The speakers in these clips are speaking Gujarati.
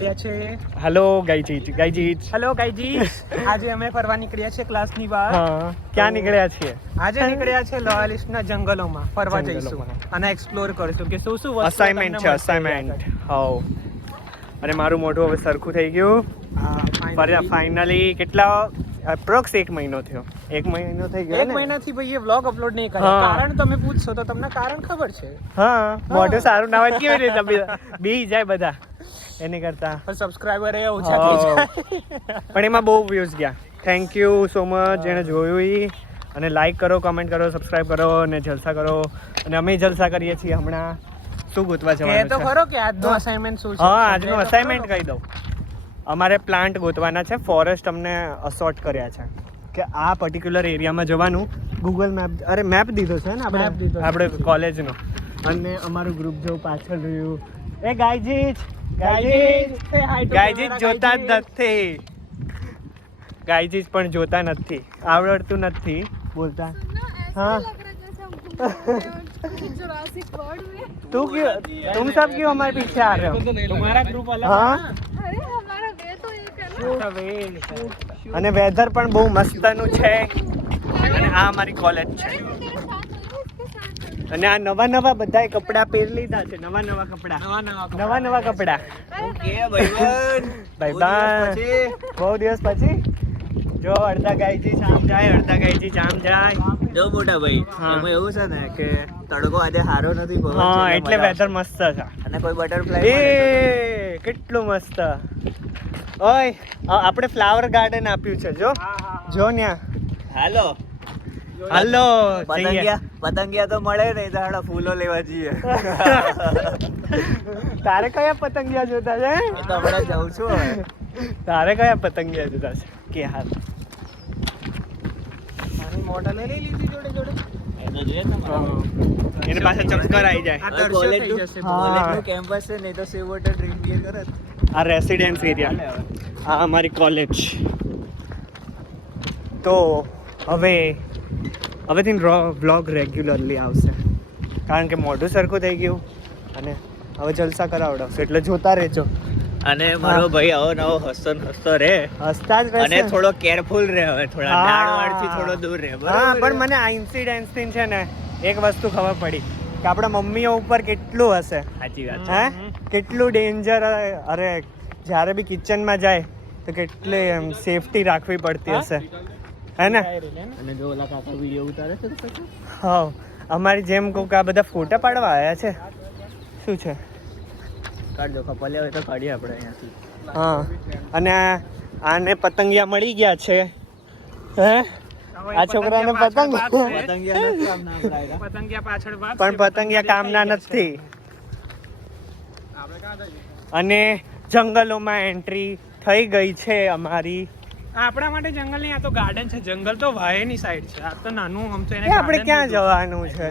હેલો ગાઈજીત હેલો ગાઈજીસ, આજે અમે ફરવા નીકળ્યા છે ક્લાસની બહાર. હા, ક્યાં નીકળ્યા છીએ? આજે નીકળ્યા છે લોયાલિસ્ટના જંગલોમાં ફરવા જઈશું અને એક્સપ્લોર કરશું કે શું શું વસ્તુ અસાઇનમેન્ટ છે અસાઇનમેન્ટ. હાઉ અને મારું મોઢું હવે સરખું થઈ ગયું ફાઇનલી. કેટલા એપ્રોક્સ 1 મહિનો થયો. 1 મહિનો થઈ ગયો. 1 મહિનાથી ભાઈ એ વ્લોગ અપલોડ નહીં કર્યો. કારણ તમે પૂછશો તો તમને કારણ ખબર છે. હા, મોઢું સારું ના હોય કેવી રીતે બી જાય બધા એની કરતા. સબસ્ક્રાઇબર એ ઓછા થઈ જાય પણ એમાં બહુ વ્યૂઝ ગયા. થેન્ક યુ સો મચ જેણે જોયું ઈ. અને લાઈક કરો, કમેન્ટ કરો, સબસ્ક્રાઇબ કરો અને જલસા કરો. અને અમે જલસા કરીએ છીએ હમણાં. શું ગોતવા જવાનું છે તો ખરો કે આજનો અસાઇનમેન્ટ શું છે? હા, આજનું અસાઇનમેન્ટ કહી દઉં. અમારે પ્લાન્ટ ગોતવાના છે. ફોરેસ્ટ અમને અસોર્ટ કર્યા છે કે આ પર્ટિક્યુલર એરિયામાં જવાનું. ગૂગલ મેપ દીધો છે ને આપણે કોલેજનો. અને અમારું ગ્રુપ જેવું પાછળ રહ્યું. એ ગાઈજીત જોતા જ નથી. ગાઈજીત પણ જોતા નથી, આવડતું નથી બોલતા. हाँ तुम सब क्यों हमारे पीछे आ रहे हो? तुम्हारा ग्रुप अलग हाँ, अरे हमारा वे तो एक है ना। અને વેધર પણ બહુ મસ્તનું છે. અને આ અમારી કોલેજ છે. અને આ નવા બધા કપડા પહેરી લીધા છે. નવા કપડા. ઓકે ભાઈબંધ, બહુ દિવસ પછી. જો અડધા ગાયજી શામ જાય, અડધા ગાયજી શામ જાય. જો મોટા ભાઈ, એમાં એવું છે ને કે તડકો આજે હારો નથી. હા, એટલે વેધર મસ્ત છે. અને કોઈ બટરફ્લાય એ કેટલું મસ્ત. ઓય, આપણે ફ્લાવર ગાર્ડન આપ્યું છે. જો ન્યા. હાલો પતંગિયા તો મળે નહીં તો હાડા ફૂલો લેવા જઈએ. તારે કયા પતંગિયા જોતા છે? એ તો હમણાં જાઉં છું હવે. તારે કયા પતંગિયા જોતા છે કે હાલ? મોટા લઈ લીધી જોડે. એ તો જોઈએ ને એની પાસે ચક્કર આવી જાય. કોલેજનું કેમ્પસ છે નહીં તો સી વોટર ડ્રિંક બિયર કરે. આ રેસિડેન્સ એરિયા, આ અમારી કોલેજ. તો હવેથી વ્લોગ રેગ્યુલરલી આવશે કારણ કે મોઢું સરખું થઈ ગયું અને હવે જલસા કરાવડાવશે એટલે જોતા રહેજો. અને મારો ભાઈ આવો નવો હસતો રે, હસતા જ અને રહેશે. થોડો કેરફુલ રહે હવે, થોડા દાળવાળથી થોડો દૂર રહે. હા, પણ મને આ ઇન્સિડન્સથી છે ને એક વસ્તુ ખબર પડી કે આપણા મમ્મીઓ ઉપર કેટલું હશે. સાચી વાત. હે, કેટલું ડેન્જર. અરે જ્યારે બી કિચનમાં જાય તો કેટલી સેફટી રાખવી પડતી હશે, હે ને? અને જો ઓલા કાકા વિડિયો ઉતારે છે તો પછી હા, અમારી જેમ કોક આ બધા ફોટા પાડવા આવ્યા છે. શું છે? કાઢજો, કપલ્યા હોય તો કાઢીએ આપણે અહીંયાથી. હા, અને આને પતંગિયા મળી ગયા છે. હે, આ છોકરાને પતંગિયા પાછળ પણ પતંગિયા કામના નથી. અને જંગલોમાં એન્ટ્રી થઈ ગઈ છે અમારી. આપણા માટે જંગલ નહીં, આ તો ગાર્ડન છે. જંગલ તો વાયની સાઈડ છે. આ તો નાનું આમ તો એને આપણે ક્યાં જવાનું છે?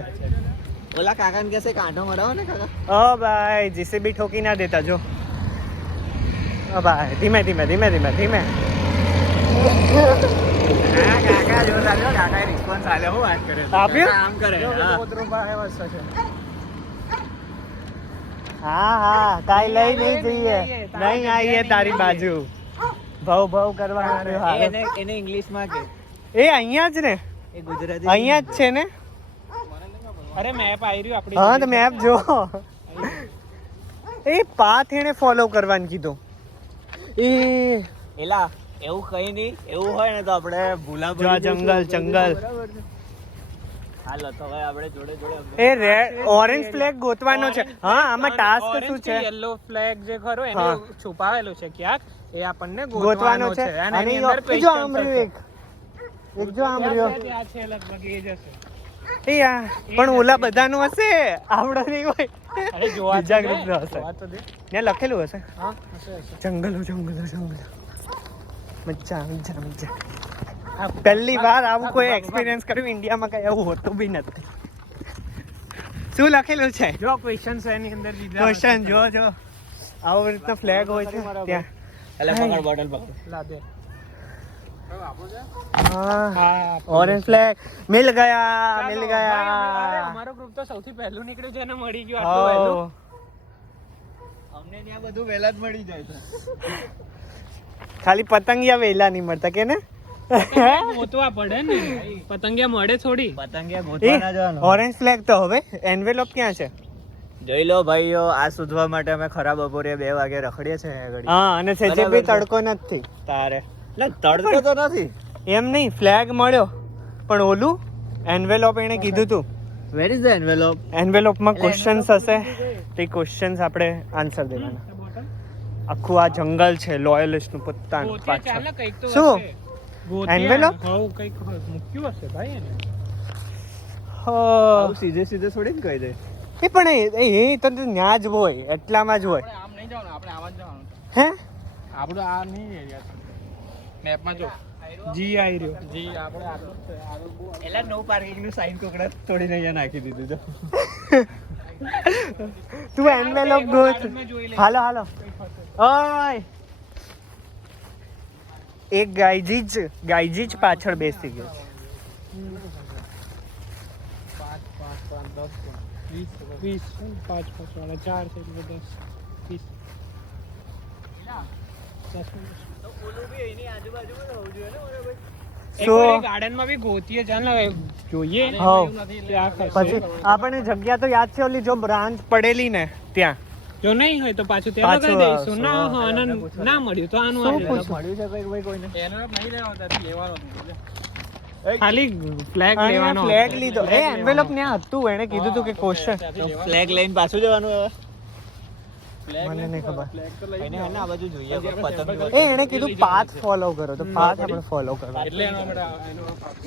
ઓલા કાકાને કહેશે કાંટો મરાવો ને કાકા. ઓ ભાઈ, જીસીબી ઠોકી ના દેતા. જો ઓ ભાઈ, ધીમે કાકા જોતા જો, કાકાએ રિસ્પોન્સ આલ્યો. હું વાત કરે આપ્યું? આમ કરે. હા, કાઈ લઈ નહીં જઈએ. નહીં આવીએ તારી બાજુ. ભાવ કરવા એને ઇંગ્લિશમાં કે એ અહીંયા જ ને, એ ગુજરાતી અહીંયા જ છે ને. અરે મેપ આવી રહ્યું આપણી. હા, તો મેપ જો. એ પાથ એને ફોલો કરવાનું કીધું. એલા એવું કઈ નહીં. એવું હોય ને તો આપણે ભૂલા જો આ જંગલ. હાલો તો હવે આપણે જોડે એ રેડ ઓરેન્જ ફ્લેગ ગોતવાનો છે. હા, આમાં ટાસ્ક શું છે? યલો ફ્લેગ જે ખરો એને છુપાવેલું છે ક્યાંક, એ આપણને ગોતવાનો છે. અને અને એની અંદર જો આમ રહ્યો એક જો આમ રહ્યો. ત્યાં છે લગભગ એ જ હશે. એ યાર, પણ ઓલા બધાનું હશે, આવડો નહીં હોય. અરે જોવા બીજા ગ્રુપનો હશે. તો દે. ત્યાં લખેલું હશે હા, હશે. જંગલો. મજા. પહેલી વાર આવું કોઈ એક્સપિરિયન્સ કર્યું ઇન્ડિયામાં. કઈ એવું હોતું બી નથી. શું લખેલું છે? જો ક્વેશ્ચન છે એની અંદર દીધા. ક્વેશ્ચન જો આવો રીતના ફ્લેગ હોય છે ત્યાં. એટલે પકડ બોટલ પકડ. લા દે. हाँ, ऑरेंज फ्लैग मिल गया. અમારો ગ્રુપ તો સૌથી પહેલું નીકળ્યું છે અને મળી ગયું આટલું વહેલું. અમને ત્યાં બધું વહેલા જ મળી જાય છે. ખાલી પતંગિયા વેલા નહીં મળતા કે ને ગોતવા પડે ને પતંગિયા મળે થોડી પતંગિયા ગોતવાના જવાનું. ઓરેન્જ ફ્લેગ તો હવે એન્વેલોપ ક્યાં છે? જોઈ લો ભાઈઓ, આ શોધવા માટે અમે ખરા બપોરે 2 વાગે રખડીએ છે અહીંયા આગળ. હા અને છે જે બી તડકો નથી તારે એટલે તડકો તો નથી. એમ નહીં, ફ્લેગ મળ્યો પણ ઓલું એન્વેલોપ એને કીધું તું. Where is the envelope? એન્વેલોપમાં ક્વેશ્ચન્સ હશે, તે ક્વેશ્ચન્સ આપણે આન્સર દેવાના. આખું આ જંગલ છે લોયલિસ્ટનું પોતાનું પાછળ. શું? Envelope? કંઈક મૂક્યું હશે ભાઈ એને. હા. સીધે સીધે થોડી ને કહી દે. એ પણ એ તો ન્યા જ હોય, એટલામાં જ હોય. આમ નહીં જવાનું, આપણે આવા જ જવાનું. હે? આપણું આ નહીં એરિયા મેપમાં જો જી આવી રહ્યો જી આપણે આગળ છે આગળ બહુ એટલે નો પાર્કિંગ નું સાઈન કોકડા થોડીને અહીંયા નાખી દીધું તો. તું એન્વેલોપ ગોત. હાલો હાલો. ઓય એક ગાયજી જ પાછળ બેસી ગયો છે. 20 5 વાળા 4 છે એટલે 10 20 So, ગાર્ડનમાં બી ગોતીએ ચાલ ને જોઈએ હા. ત્યાં ખસે. પછી આપણને જગ્યા તો યાદ છે, ઓલી જો બ્રાન્ચ પડેલી ને ત્યાં. જો નહીં હોય તો પાછું ત્યાં પાછું લગાવી દઈશું. ના આવશું. હા ના મળ્યું તો આનું શું આ પૂછું? મળ્યું છે ભાઈ કોઈને? એનો નહીં લેવાનો ખાલી ફ્લેગ લેવાનો ફ્લેગ લીધો. એ એન્વેલોપ ત્યાં હતું, એને કીધું તું કે ક્વેશ્ચન. ફ્લેગ લઈને પાછું જવાનું હવે. મને નહીં ખબર. એને હે ને આ બાજુ જોઈએ પતંગ. એ એને કીધું પાથ ફોલો કરો, તો પાથ આપણે ફોલો કરો. એટલે એનો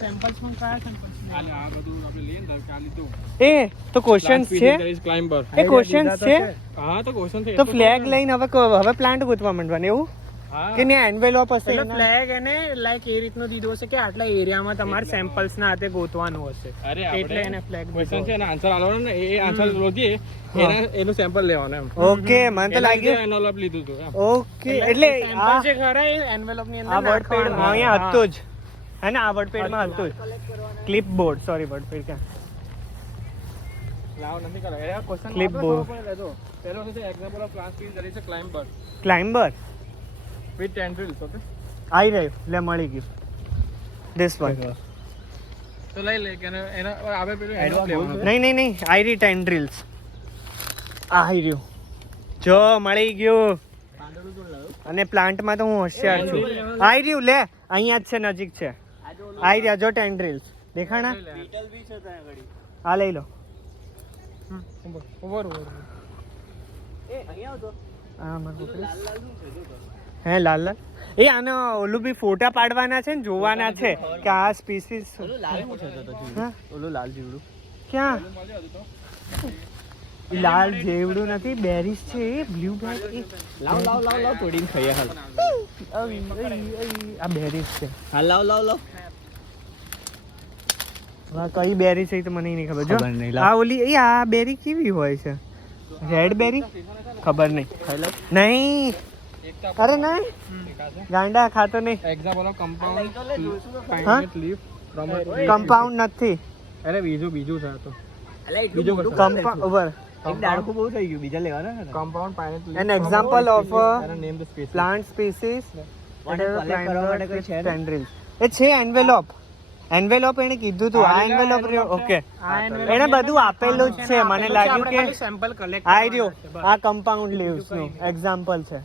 સેમ્પલ્સ માં કયા સેમ્પલ્સ આ બધું આપણે લઈએ ને કાલે તો એ તો ક્વેશ્ચન્સ છે, ક્લાઇમ્બર એ ક્વેશ્ચન્સ છે. હા તો ક્વેશ્ચન છે તો ફ્લેગ લઈને હવે પ્લાન્ટ ગોતવા માંડવાનું એવું કે ત્યાં એન્વેલોપ હશે એટલે એના? ફ્લેગ એને લાઈક એ રીતનું દીધું હશે કે આટલા એરિયામાં તમારે સેમ્પલ્સ ના હાથે ગોતવાનું હશે એટલે એને ફ્લેગ ક્વેશ્ચન છે ને આન્સર આલવાનો ને એ આન્સર લોજીએ એનું સેમ્પલ લેવાનું એમ ઓકે, મને તો લાગ્યું. એનવલપ લીધું હતું એમ ઓકે, એટલે સેમ્પલ જે ખરા એ એન્વેલોપ ની અંદર આ વર્ડપેડ અહીંયા હતું જ, હે ને? આ વર્ડપેડમાં હતું જ. ક્લિપબોર્ડ, સોરી, વર્ડપેડ ક્યાં? લાવ નથી કરે એ ક્વેશ્ચન Clipboard. પહેલો છે example of plant speed there is a climber climber with tendrils okay આવી રહ્યું, લે મળી ગયું. This one. તો લઈ લે કે એના આવે પેલું envelope લેવાનું નહીં, આઈ રી ટેન્ડ્રિલ્સ. આ આવી રહ્યું, જો મળી ગયું. અને પ્લાન્ટમાં તો હું હોશિયાર છું. આવી રહ્યું, લે અહીંયા જ છે, નજીક છે. આવી રહ્યા જો ટેન્ડ્રિલ્સ, દેખાણા? આ લઈ લો. ઓવર હા, મારું પકડીશ. હે લાલ લાલ. એ આનો ઓલું બી ફોટા પાડવાના છે ને, જોવાના છે કે આ સ્પીસીસ ઓલું લાલ જીવડું ક્યાં. લાલ જેવડું નથી, બેરીસ છે એ બ્લુ બેરી. લાવ તોડીને ખાઈએ હાલ. આ બેરીસ છે. હા લાવ હવે કઈ બેરી છે એ તો મને નહીં ખબર. જો ખબર નહીં, લાવ. આ ઓલી એ આ બેરી કેવી હોય છે? રેડ બેરી? ખબર નહીં. નહીં, અરે નહીં, ગાંડા ખાતો નહીં. એક્ઝામ્પલ ઓફ કમ્પાઉન્ડ હા? લીફ ફ્રોમ કમ્પાઉન્ડ નથી. અરે બીજું છે આ તો બીજું કમ્પાઉન્ડ ઓવર. એક દાડકું બહુ થઈ ગયું, બીજા લેવાના ને. Compound pinnate An example of a name the species plant species that collect is કરવા માટે કોઈ છે ને? tendrils. એ છે એન્વેલોપ. એન્વેલોપ એને કીધું તું. આ એન્વેલોપ ઓકે, એને બધું આપેલું જ છે. મને લાગ્યું કે સેમ્પલ કલેક્ટ આ રહ્યું, આ કમ્પાઉન્ડ લીવ્સ નું એક્ઝામ્પલ છે.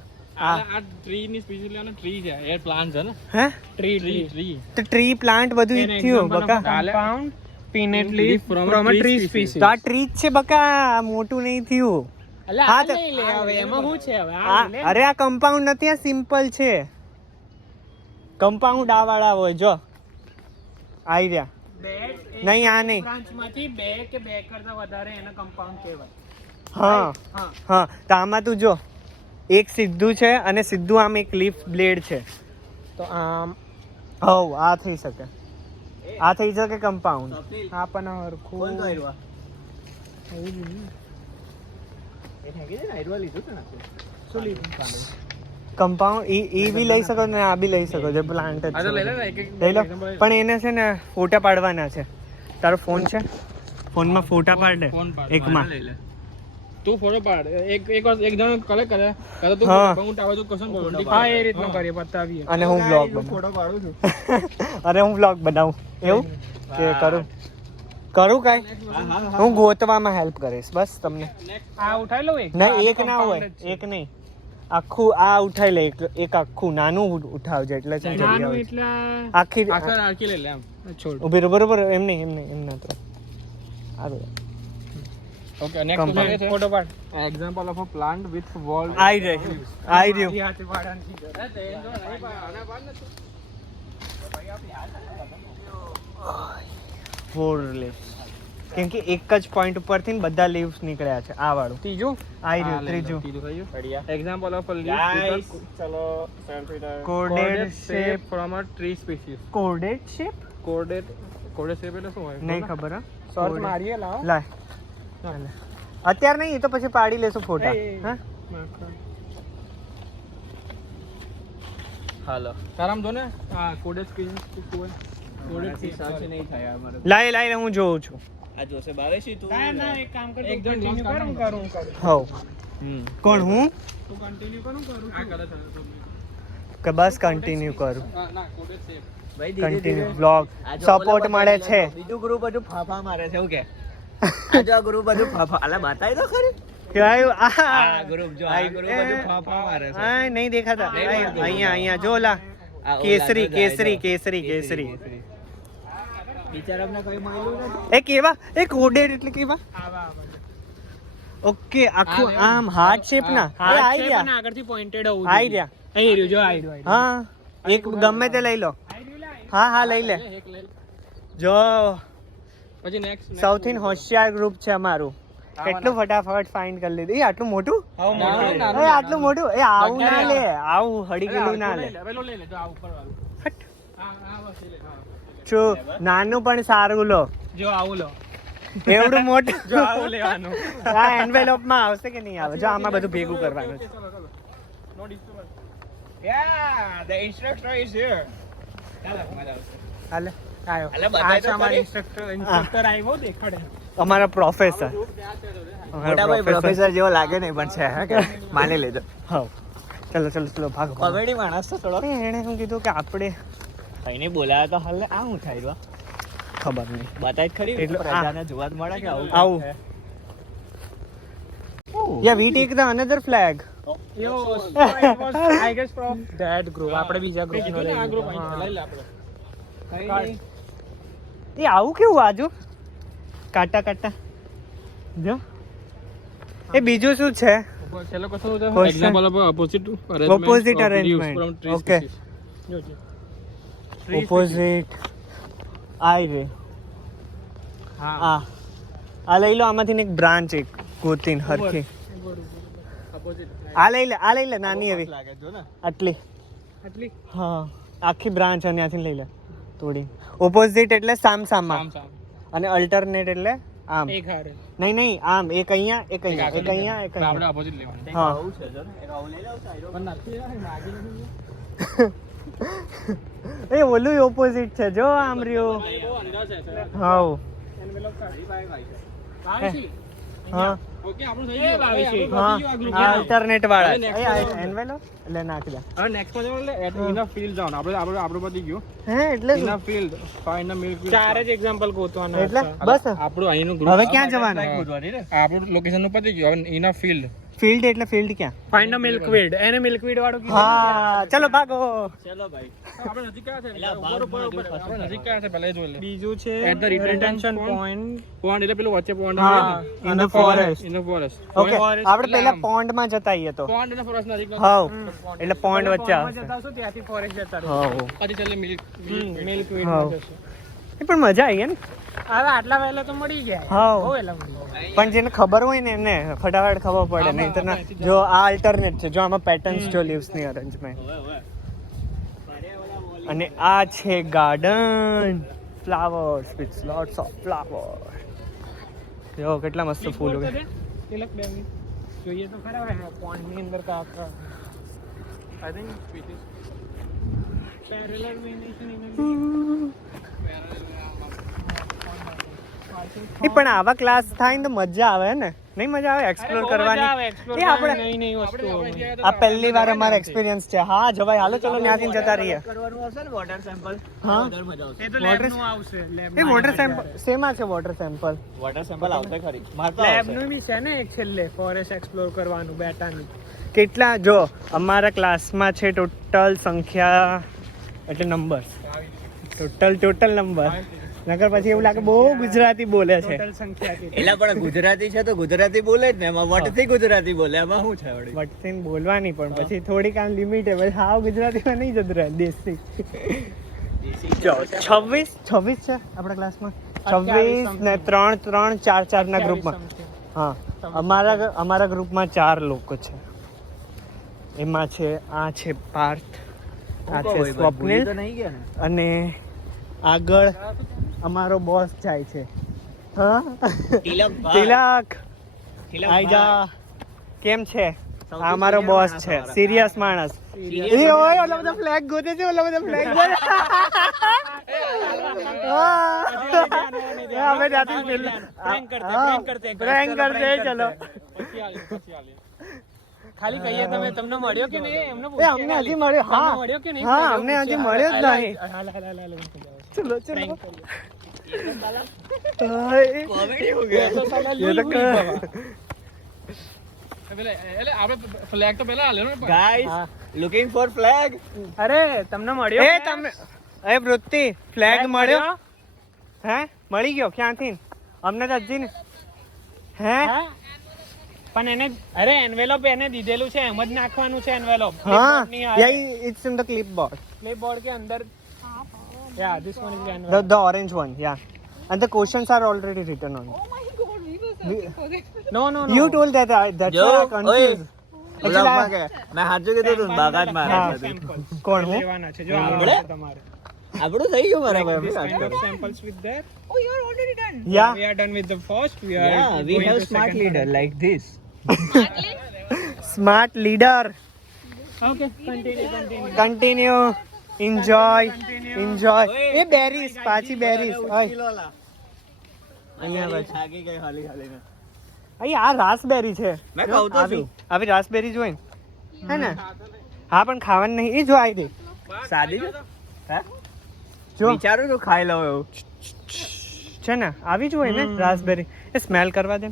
આ ટ્રી ની સ્પીસીસ લેવાનો ટ્રી છે એ પ્લાન્ટ છે ને હે? ટ્રી તો ટ્રી પ્લાન્ટ બધું ઈ જ થયું બકા. Compound pinnate leaf from from a a tree tree species. Species તો આ ટ્રી જ છે બકા, આ મોટું નહીં થયું. એટલે હા આ તો- લઈ લે હવે એમાં શું છે હવે આ આ લઈ લે. અરે આ કમ્પાઉન્ડ નથી, આ સિમ્પલ છે. કમ્પાઉન્ડ આ વાળા હોય જો, આઈ રહ્યા. નહીં, આ નહીં. બ્રાન્ચમાંથી બે કે બે કરતા વધારે એને કમ્પાઉન્ડ કહેવાય. હા હા હા, તો આમાં તું જો, એક સીધું છે અને સીધું આમ એક લીફ બ્લેડ છે. તો આમ હવ આ થઈ શકે, આ થઈ શકે કમ્પાઉન્ડ. આ પણ હરખું શું લીધું કમ્પાઉન્ડ ઈ બી લઈ શકો ને આ બી લઈ શકો, જે પ્લાન્ટ જ આ તો લઈ લે છે. ને એક લઈ લો, પણ એને છે ને ફોટા પાડવાના છે. તારો ફોન છે? ફોનમાં ફોટા પાડ દે ફોન પાડ એકમાં. લઈ લે તું ફોટો પાડ એક જણ કલેક્ટ કરે કાં તો તું હા. હું ટાવર તું કશું બોલ હા એ રીતનું કરીએ બતાવીએ અને હું બ્લોગ ફોટો પાડું છું અરે હું બ્લોગ બનાવું એવું કે કરું કાંઈ હું ગોતવામાં હેલ્પ કરીશ બસ તમને આ ઉઠાઈ લો એક ના એક ના હોય એક નહીં આખું આ ઉઠાઈ લે એક આખું નાનું ઉઠાવજે એટલે છે ને જલ્દી નાનું આવે. એટલે આખી આખા આરકી લઈ લે એમ છોડ ઉભી રહો બરોબર એમ નહીં એમ ના તો સારું ઓકે નેક્સ્ટ Complete. છે ફોટો પાડ example of a plant with wall આઈ રહ્યું હાથે પાડવાની ફોર લીવ્સ કેમ કે એક જ પોઈન્ટ ઉપરથી ને બધા લીવ્સ નીકળ્યા છે આ વાળું ત્રીજું આઈ રહ્યું ત્રીજું એક્ઝામ્પલ ઓફ અ લીફ ચલો centimetre corded shape from a tree species corded shape corded shape એટલે શું હોય નહીં ખબર હા સર્ચ મારીએ લાવ લાય અત્યારે નહીં એ તો પછી પાડી લેશું ફોટા એ. હા હાલો આરામ જો ને આ કોર્ડેડ સ્પીસીસ શું હોય કોર્ડેડ સર્ચ નહીં થાય અમારે લાય હું જોઉં છું આ જોશે બાવેશી તું ના એક કામ કર એક જણ કન્ટિન્યુ કરું હવ કોણ હું તું કન્ટિન્યુ કરું આ કરે છે કે બસ કન્ટિન્યુ કરું ના કોર્ડેડ શેપ ભાઈ ધીરે કન્ટિન્યુ ધીરે બ્લોગ આ જો સપોર્ટ ઓલા મળે બધા છે બીજું ગ્રુપ બધું ફાફા મારે છે એવું કે આ જો આ ગ્રુપ બધું ફાફા અલા બતાવી દો ખરી કે આયું આ ગ્રુપ જો આ ગ્રુપ બધું ફાફા મારે છે આ નહીં દેખાતા નહીં દેખાતું. અહીંયા જો ઓલા આ ઓલા કેસરી જો જાય, કેસરી જો. કેસરી કેસરી બિચારાને કઈ મળ્યું નથી એ કેવા એ કોડેડ એટલે કેવા ઓકે આખું આમ હાર્ટ શેપ ના એ આઈ રહ્યા આગળથી પોઇન્ટેડ હોવું આઈ રહ્યા અહીં રહ્યું જો આઈ રહ્યું હા એક ગમે તે લઈ લો હા લઈ લે એક લઈ જો પછી નેક્સ્ટ સૌથી હોશિયાર ગ્રુપ છે અમારું કેટલું ફટાફટ ફાઇન્ડ કરી લીધું એ આટલું મોટું એ આટલું મોટું એ આવું ના લે આવું હળી ગયેલું ના લે પેલો લઈ લે જો આ ઉપર વાળું હટ. આ બસ લઈ લે હા છું નાનું પણ સારું લો જો આવું લો એવડું મોટું જો આવું લેવાનું આ એન્વેલોપ માં આવશે કે નહીં આવે જો આમાં બધું ભેગું કરવાનું છે ચલો ચલો no disturbance yeah the instructor is here હાલે આયો અલે બતાય તો આ અમારા ખરી. ઇન્સ્ટ્રક્ટર આવ્યો દેખાડે અમારા પ્રોફેસર મોટા ભાઈ પ્રોફેસર જેવો લાગે નહીં પણ છે હા કે માની લેજો હા ચલો ભાગ પગડી માણસ તો થોડો એણે શું કીધું કે આપણે કઈ નહીં બોલાયા તો હાલ આ હું થાય રહ્યો ખબર નહીં બતાય જ ખરી એટલું- પ્રજાને જોવા જ મળે કે આવું આવું. Yeah we take the another flag yo I guess from that group આપણે બીજા ગ્રુપ નો લઈ આ ગ્રુપ લીધો. લઈ લે આપણે કઈ નહીં. એ આવું કેવું આજુ કાટા જો એ બીજું શું છે ઉપર છેલ્લો કશું હતો Question. Example of opposite Opposite arrangement. Okay. જો ઓપોઝિટ આઈ રે હા આ લઈ લો આમાંથી ને એક બ્રાન્ચ એક ગોતીન હરખી ઓપોઝિટ આ લઈ લે નાની એવી લાગે જો ને આટલી આટલી હા આખી બ્રાન્ચ અને ત્યાંથી લઈ લે થોડી ઓપોઝિટ એટલે સામસામા સામ સામ અને અલ્ટરનેટ એટલે આમ એક હારે નહીં આમ એક અહીંયા એક અહીંયા એક અહીંયા એક આપણે અહીંયા ઓપોઝિટ લેવાનું હા આવું છે જો ને એક આવું લઈ લઉં સાઈડો પણ નથી યાર માગી નથી એ ઓલું ઓપોઝિટ છે જો આમ રહ્યો એ બહુ અંદાજ છે સર હાઉ એન્વેલોપ બાવીસી હા ઓકે આપણું થઈ એ ગયું બાવીસી. હા અલ્ટરનેટ વાળા હવે next એ one. એન્વેલોપ એટલે નાખી દે હવે નેક્સ્ટ માં જવાનું એટલે ઇન અ ફિલ્ડ જવાનું આપણે પતી ગયું હે એટલે ઇન શું? અ ફિલ્ડ ફાઇન્ડ અ મિલ્ક ચાર જ એક્ઝામ્પલ ગોતવાના એટલે હતા. બસ આપણું અહીંનું ગ્રુપ હવે ક્યાં જવાનું આપણું લોકેશન નું પતી ગયું હવે ઇન અ ફિલ્ડ ફિલ્ડ એટલે ફિલ્ડ ક્યાં ફાઇન્ડ અ મિલ્કવીડ એને મિલ્કવીડ વાળું કીધું હા ચલો ભાગો ચલો ભાઈ આપણે નજીક ક્યાં છે એટલે આ ભાગ ઉપર આપણે નજીક ક્યાં છે પહેલા એ જોઈ લે બીજું છે At the retention retention point. point pond એટલે પેલું વચ્ચે પોન્ડ હા in the forest in the forest okay આપણે પહેલા પોન્ડ માં જતા આવીએ તો પોન્ડ અને ફોરેસ્ટ નજીક હાઉ એટલે પોન્ડ વચ્ચે માં આવશે જતા હશો ત્યાંથી ફોરેસ્ટ જતા રહો હાઉ પછી છેલ્લે મિલ્ક મિલ્કવીડ હા. માં જશો એ પણ મજા આવી ને હવે આટલા વહેલા તો મળી ગયા હાઉ બહુ વહેલા મળી ગયા પણ જેને ખબર હોય ને એમને ફટાફટ ખબર પડે નહીં તો ના જો આ અલ્ટરનેટ છે જો આમાં પેટર્ન્સ જો લીવ્સ ની અરેન્જમેન્ટ અને આ છે garden flowers with lots of flower જો કેટલા મસ્ત ફૂલ ઉગે તિલક બે મિનિટ જોઈએ તો ખરા પોન્ડ ની અંદર કાકા આઈ થિંક સ્પીસીસ પેરેલલ વેનેશન એ પણ આવા ક્લાસ થાય ને તો મજા આવે ને નહીં મજા આવે એક્સપ્લોર બહુ મજા આવે કરવાની explore એ આપણે કરવાની નવી નવી વસ્તુઓ. આ પહેલી વાર અમારો એક્સપિરિયન્સ છે હા જવાય હાલો ચલો ત્યાંથી જતા રહીએ કરવાનું આવશે ને વોટર સેમ્પલ હા એ તો Water- લેબનું આવશે લેબ એ વોટર સેમ્પલ શેમાં છે વોટર સેમ્પલ વોટર સેમ્પલ આવશે ખરી માર તો લેબનું બી છે ને એક છેલ્લે ફોરેસ્ટ એક્સપ્લોર કરવાનું બેટાનું. કેટલા જો અમારા ક્લાસમાં છે ટોટલ સંખ્યા એટલે નંબર્સ ટોટલ નંબર નકર પછી એવું લાગે બહુ ગુજરાતી બોલે છે ટોટલ સંખ્યા કેટલી? એલા પણ ગુજરાતી છે તો ગુજરાતી બોલે જ ને એમાં વટથી ગુજરાતી બોલે એમાં શું છે વળી વટસીન બોલવાની પણ પછી થોડીક આમ લિમિટ પછી હાવ ગુજરાતીમાં નહીં જતું રહે દેશી જો 26 છે આપણા ક્લાસમાં 26 ને 3 4 ના ગ્રુપમાં હા અમારા ગ્રુપમાં 4 લોકો છે એમાં છે આ છે પાર્થ આ છે સ્વપ્નિલ તો નહીં ગયા ને અને આગળ અમારો બોસ જાય છે હા તિલક આઈ જા કેમ છે આ અમારો બોસ છે સિરિયસ માણસ એ ઓય ઓલા બધા ફ્લેગ ગોતે છે ઓલા બધા ફ્લેગ ગોતે હા અમે જાતી Prank કરતે, પ્રેન્ક કરતે ચલો પછી આલે. ખાલી કહીએ તમે તમને મળ્યો કે નહીં એમને એ પૂછીએ અમને ખાલી. હજી મળ્યો તમને હા મળ્યો કે નહીં? હા એવું અમને હજી પૂછીએ. મળ્યો જ હાલ, નહીં હાલ, હાલ, હાલ, હાલ, હું જાઉં. ચલો ચલો Prank કરીએ. કોમેડી હો ગયા તો સાલા ये तो લુઈ બાબા. એટલે આપણે ફ્લેગ તો પહેલા હાલ્યો ને પણ. ગાઈસ લુકિંગ ફોર ફ્લેગ અરે તમને મળ્યો એ તમે એ વૃત્તિ ફ્લેગ મળ્યો હે મળી ગયો ક્યાંથી અમને તો હજી ને હે હા? પણ એને અરે એન્વેલોપ એને દીધેલું છે એમ જ નાખવાનું છે એન્વેલોપ હા યही it's in the clipboard clipboard કે અંદર yeah this one is envelope the orange one yeah and the questions are already written on it. Oh my god, we were searching for this. No no You told that that's જો why I confused. ઓલા કે મેં હાચું કીધું તું બાગાત મારા હા. કોણ હું લેવાના છે જો આ બોલે? છે તમારે આપણું થઈ ગયું મારા This ભાઈ kind of samples with that Oh, you're already done. yeah we are done with the first we are Yeah, we going have to smart second leader one. like this. smart leader Okay, continue. continue enjoy A bearish પાછી બેરીસ અહીંયા થાકી ગઈ હાલી હાલીને. અહીં આ રાસબેરી છે મેં કહું તો આવી છું. આવી રાસબેરી જોઈ ને હે ને હા પણ ખાવાની નહીં એ જો આવી દે સાદી છે? હે? જો વિચારું છું ખાઈ લઉં એવું. છે ને આવી જ હોય ને રાસબેરી એ સ્મેલ કરવા દે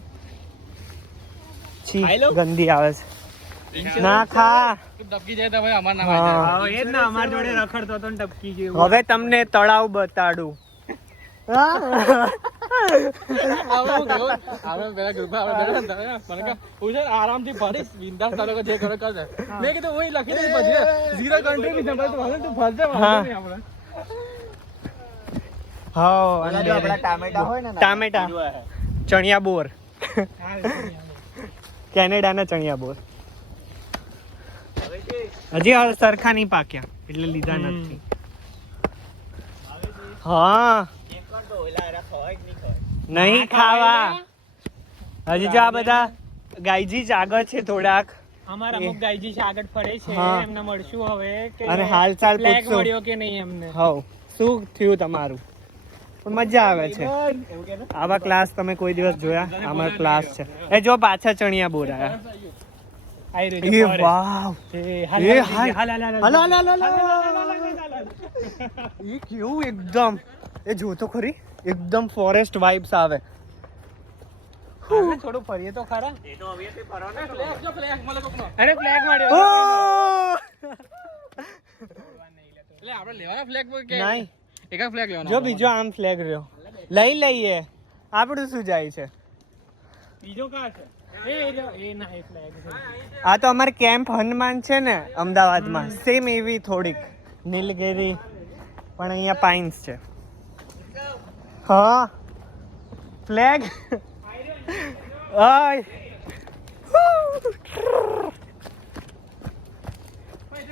છી ખાઈ લઉં? ગંદી આવે છે ના ખા તું ડબકી જાય તો ભાઈ અમાર નામ હા. આવે એ જ ના અમાર જોડે રખડતો તો ને ડબકી જેવું હવે તમને તળાવ બતાડું આપણે પેલા ગ્રુપમાં આપણે બેઠા હતા મને કહે હું છે ને આરામથી ભરીશ બિંદાસ તારો જે કરો કરજે મેં કીધું હું લખી દઈશ પછી ઝીરો કન્ટ્રીબ્યુશન ભાઈ તું ભલે તું ભરજે વાંધો નહીં આપણે હા ઓલા જો આપણા ટામેટા હોય ને ટામેટા ચણિયા બોર કેનેડાના ચણિયા બોર હજી હાલ સરખા નહીં પાક્યા એટલે લીધા નથી હા નહીં ખાવા હજી જો આ બધા ગાયજી જ આગળ છે થોડાક અમારા અમુક ગાયજી છે આગળ ફરે છે હા. એમને મળશું હવે કે અને હાલચાલ flag પૂછશું. મળ્યો કે નહીં એમને હવ શું થયું તમારું પણ મજા આવે છે આવા ક્લાસ તમે કોઈ દિવસ જોયા અમારો ક્લાસ છે એ જો પાછા ચણિયા બોર આયા આઈ એ રહ્યો છે વાવ એ એ હાલ હાલ. હાલ હાલ હલો હલો હલો એ કેવું એકદમ એ જો તો ખરી એકદમ ફોરેસ્ટ વાઇબ્સ આવે થોડું ફરીએ તો ખરા અરે ફ્લેગ મળ્યો ઓ! એટલે આપણે લેવાના ફ્લેગ કે નહીં એક ફ્લેગ લેવાનો જો બીજો આમ ફ્લેગ રહ્યો લઈ લઈએ આપણું શું જાય છે બીજો કા છે એ રહ્યો એ ના એ ફ્લેગ છે આ તો અમારે કેમ્પ હનુમાન છે ને અમદાવાદમાં સેમ એવી થોડીક નીલગિરી પણ અહીંયા પાઇન્સ છે હા ફ્લેગ ઓય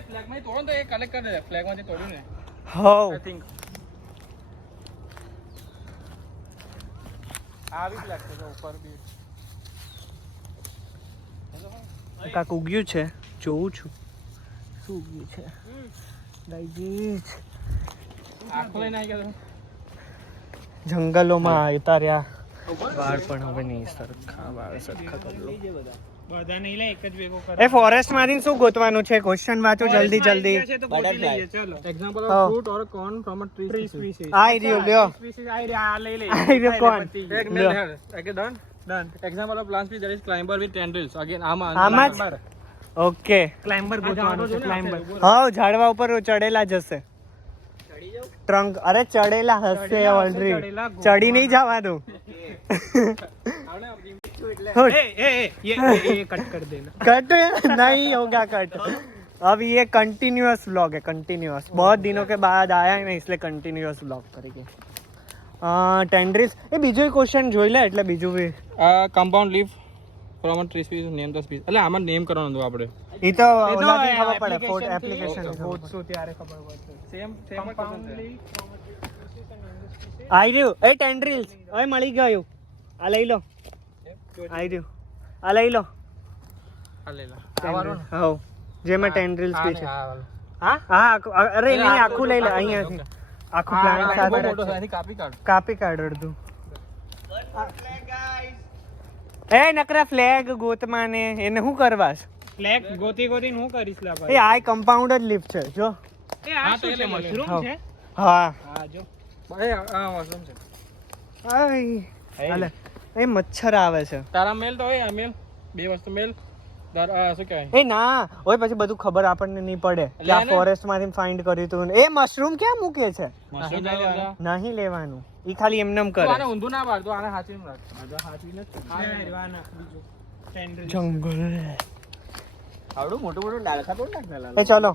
ફ્લેગ માં તોડો તો એ કલેક્ટ કરી દે ફ્લેગ માંથી તોડ્યું ને હો આઈ થિંક આવી ફ્લેગ છે જો ઉપર બી કાક ઉગ્યું છે જોઉં છું શું ઉગ્યું છે આખો લઈને આવી ગયો જંગલોમાં આવતા રહ્યા વાળ પણ હવે નહીં સરખા વાળ સરખા કરી લો બધા નહીં લે, એક જ ભેગો કર. એ ફોરેસ્ટ માંથી શું ગોતવાનું છે ક્વેશ્ચન વાંચો જલ્દી જલ્દી છે તો ગોતી લઈએ, ચલો. Example Oh. of fruit or corn from a tree species. આઈ રહ્યો લ્યો Species આઈ રહ્યા, આ લઈ લે. આઈ રહ્યો કોણ Take લ્યો. nail hair. Okay, done? Done. Example of plant species that is climber with tendrils. Again, આમાં આમાં જ? climber. ઓકે ક્લાઇમ્બર ગોતવાનો છે, ક્લાઇમ્બર. હા ઝાડવા ઉપર ચડેલા જશે ટ્રંક અરે ચડેલા હશે ઓલરેડી ચડેલા ચડી નહીં જવાનું ये कट कर देना. कट नहीं होगा कट अब ये कंटिन्यूअस व्लॉग है कंटिन्यूअस बहुत दिनों के बाद आया है ना इसलिए कंटिन्यूअस व्लॉग करेंगे टेंड्रिस એ બીજો ક્વેશ્ચન જોઈ લે એટલે બીજું બી Compound leaf from a tree species. Name the species. એટલે આમાં name કરવાનું હતું આપણે. એ તો ઓલાથી ખબર પડે ફોટો એપ્લિકેશન ગોતશું ત્યારે ખબર પડશે. Same જ question છે. આઈ રહ્યું એ ટેન્ડ્રિલ્સ હવે મળી ગયું આ લઈ લો આઈ રહ્યું આ લઈ લો આ લે લા. આ વાળું ને? હા જે મેં ટેન્ડ્રિલ્સ આ બી ને છે આ વાળું. હા અરે નહીં આખું લઈ લે અહીંયાથી આખું પ્લાન્ટ બહુ સાથે મોટો છે, અહીંથી કાપી કાઢ. કાપી કાઢ અડધું એ નકરા ફ્લેગ ગોતમાને એને શું કરવાસ ફ્લેગ ગોતી ગોતીને હું કરીશ લા એ ભાઈ. આ કમ્પાઉન્ડ જ લીફ છે જો એ આ શું છે, મશરૂમ હા. છે? હા હા જો. એ આ mushroom છે. આય હાલે એ મચ્છર આવે છે તારા મેલ તો હોય, આ મેલ બે વસ્તુ મેલ શું કહેવાય એ ના ઓય પછી બધું ખબર આપણને નહીં પડે કે આ એને- ફોરેસ્ટ માંથી ફાઇન્ડ કર્યું તું એ મશરૂમ ક્યાં મૂકે છે mushroom નહીં લેવાનું ઈ ખાલી એમનેમ કરે આને ઊંધું ના પાડતો, આને હાચવીને રાખ. આ જો હાચવીને જ છે. આ નાખ બીજું. Tendrils. જંગલ આવડું મોટું મોટું ડાળખા તો નાખેલા એ ચલો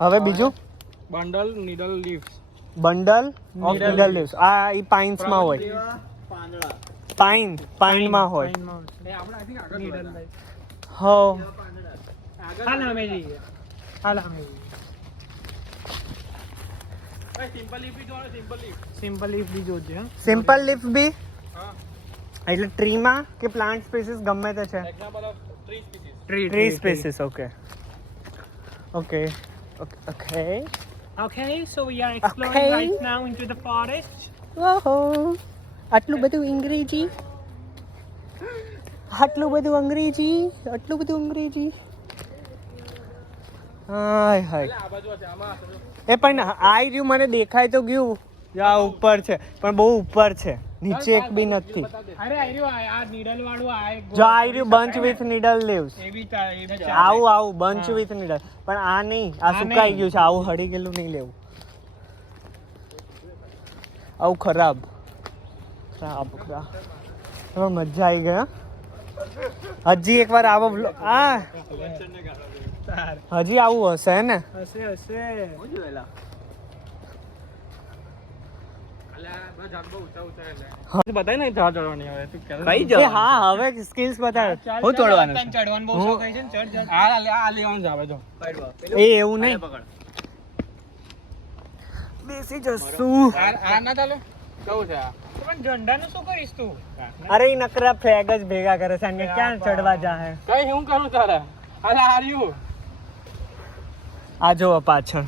હવે બીજું Bundle needle leaves. Bundle of needle leaves આ ઈ પાઇન્સ માં હોય પાઇન માં હોય Fine માં આવશે. એ આપણે I think આગળ Needle જોવાના. light. હો હાલ સામે જઈએ. હાલ સામે જઈએ. ભાઈ simple leaf બી જોવાનો, simple leaf. સિમ્પલ લીફ બી જોજે હા. સિમ્પલ લીફ બી હા. એટલે ટ્રી માં કે પ્લાન્ટ સ્પીસીસ ગમે તે છે Example of tree species. Tree species okay okay okay Okay, so we are exploring Okay. right now into the forest. ઓહો આટલું બધું અંગ્રેજી આટલું બધું અંગ્રેજી હાય હાય આ બાજુ છે, આમાં એ પણ આઈ રહ્યું મને દેખાય તો ગયું આ ઉપર છે પણ બહુ ઉપર છે નીચે એક બી નથી અરે આર્યું આ નીડલ વાળું આ એક જો આઈ રહ્યું બંચ વિથ નીડલ લીવ્સ એ બી ચાલે. આવું બંચ વિથ નીડલ પણ આ નહીં આ સુકાઈ ગયું છે આવું હળી ગયેલું નહીં લેવું આવું ખરાબ પણ મજા આવી ગઈ હો. હજી એકવાર આવો આ હજી આવું હશે ને હશે હશે. બતાય ને ઝાડ ચડવાની હવે તું કે કઈ એ હા હવે સ્કિલ્સ બતાવે હું તોડવાનું છે? ચડવાનું બહુ શોખ હોય છે ને, ચડ ચડ. આ લેવાનું છે હવે જો એ એવું નહીં બેસી જશું આ ના ચાલે કેવું છે આ પણ ઝંડાનું શું કરીશ તું? અરે ઈ નકરા ફ્લેગ જ ભેગા કરે છે અને ક્યાં ચડવા જાહે કઈ હું કરું તારા અરે હાર્યું આ જો પાછળ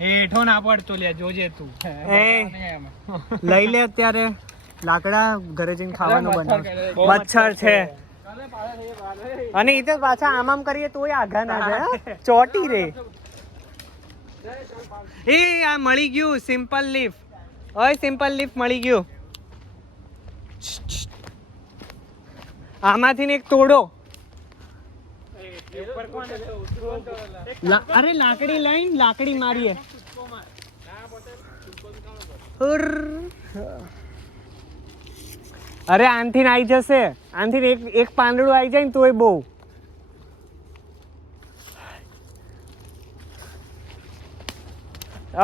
હેઠો ના પડતો લે જોજે તું. એ લઈ લે અત્યારે લાકડા ઘરે જઈને ખાવાનું બનાવ મચ્છર છે અને એ તો પાછા આમ કરીએ તોય આઘા ના જાય હો. ચોટી રે એ આ મળી ગયું સિમ્પલ લીફ ઓય સિમ્પલ લીફ મળી ગયું આમાંથી ને એક તોડો અરે લાકડી લઈને લાકડી મારીએ અરે આનથી આવી જશે આનથી એક પાંદડું આવી જાય ને તોય બહુ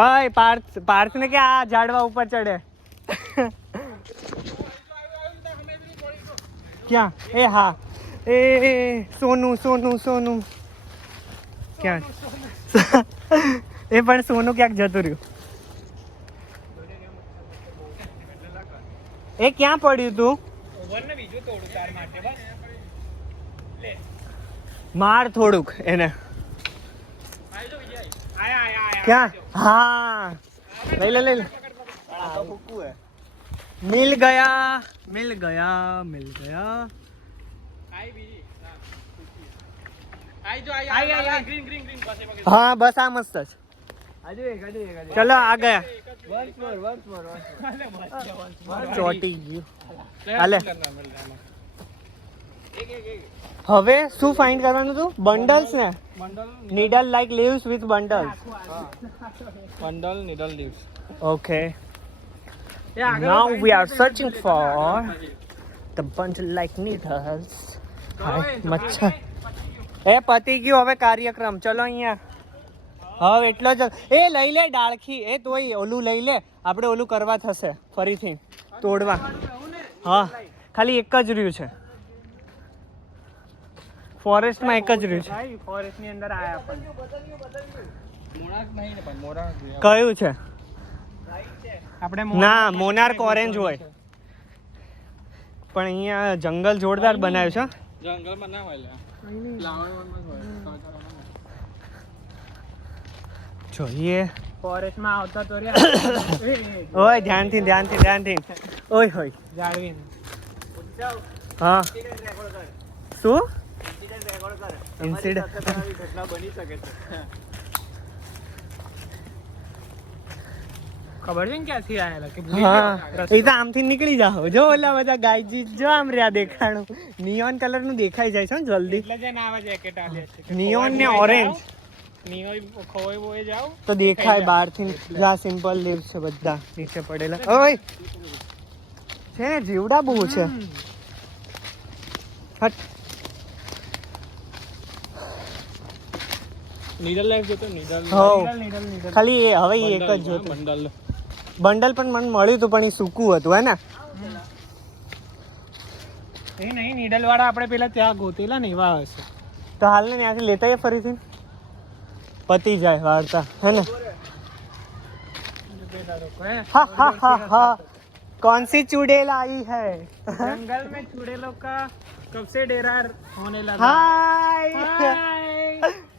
ઓય પાર્થ ને કે આ ઝાડવા ઉપર ચડે ક્યાં એ હા એ સોનું ક્યાં એ પણ સોનું ક્યાંક જતું રહ્યું એ ક્યાં પડ્યું તું ઓવરને બીજું તોડું તાર માટે બસ. માર થોડુંક એને આયા આયા આયા. ક્યાં હા લઈ લે મિલ ગયા મિલ ગયા મિલ ગયા. આઈ બીજી આઈ જો આઈ ગ્રીન ગ્રીન ગ્રીન બસ એમાં હા બસ આ મસ્ત છે. ચલો આ ગયા. ચોટી ગયું. હાલે. હવે શું ફાઇન્ડ કરવાનું હતું? બંડલ્સ ને needle like leaves with bundles. Bundle needle leaves. Okay. Now we are searching for the bundle like needles. Hi, મચ્છર. એ પતી ગયું હવે કાર્યક્રમ. ચલો અહીંયા. હવે એટલો જ. એ લઈ લે ડાળખી. એ તોય ઓલું લઈ લે. આપણે ઓલું કરવા થશે ફરીથી તોડવા. હા ખાલી એક જ રહ્યું છે. ફોરેસ્ટમાં એક જ રહ્યું છે. ફોરેસ્ટની અંદર આયા પણ. મોરાક નહીં ને પણ મોરાક કયું છે? આપણે ના મોનાર્ક ઓરેન્જ હોય પણ અહીંયા જંગલ જોરદાર બનાવ્યું છે. જંગલમાં ના હોય લે ફ્લાવરમાં હોય જોઈએ. ફોરેસ્ટમાં આવતા તો રહ્યા ઓય ધ્યાનથી ધ્યાનથી ધ્યાનથી. ઓય હોય જાળવીને. હા શું ઇન્સિડન્ટ ખબર છે ને ક્યાંથી આયેલા કે હા એ તો આમથી નીકળી જાઓ. જો ઓલા બધા ગાયજી જો આમ રહ્યા દેખાણું નિયોન કલર નું દેખાઈ જાય છે ને જલ્દી. એટલે જ આવા જેકેટ આલે છે નિયોન ને ઓરેન્જ નિયોય ખોય બોય જાવ તો દેખાય બહારથી. જા સિમ્પલ લીવ્સ છે બધા નીચે પડેલા. ઓય છે ને જીવડા બહુ છે. હટ. નીડલ લાઈફ જોતો નીડલ હો ખાલી એ હવે ઈ એક જ જોતું. બંડલ બંડલ પણ મને મળ્યું હતું પણ એ સૂકું હતું હે ને. એ નહીં નીડલ વાળા આપણે પેલા ત્યાં ગોતેલા ને એવા હશે. તો હાલ ને ત્યાંથી લેતા આવીએ ફરીથી. પતી જાય વાર્તા હે ને. હા હા હા હા कौन सी चुड़ैल आई है? जंगल में चुड़ैलों का कब से डेरा होने लगा. Hi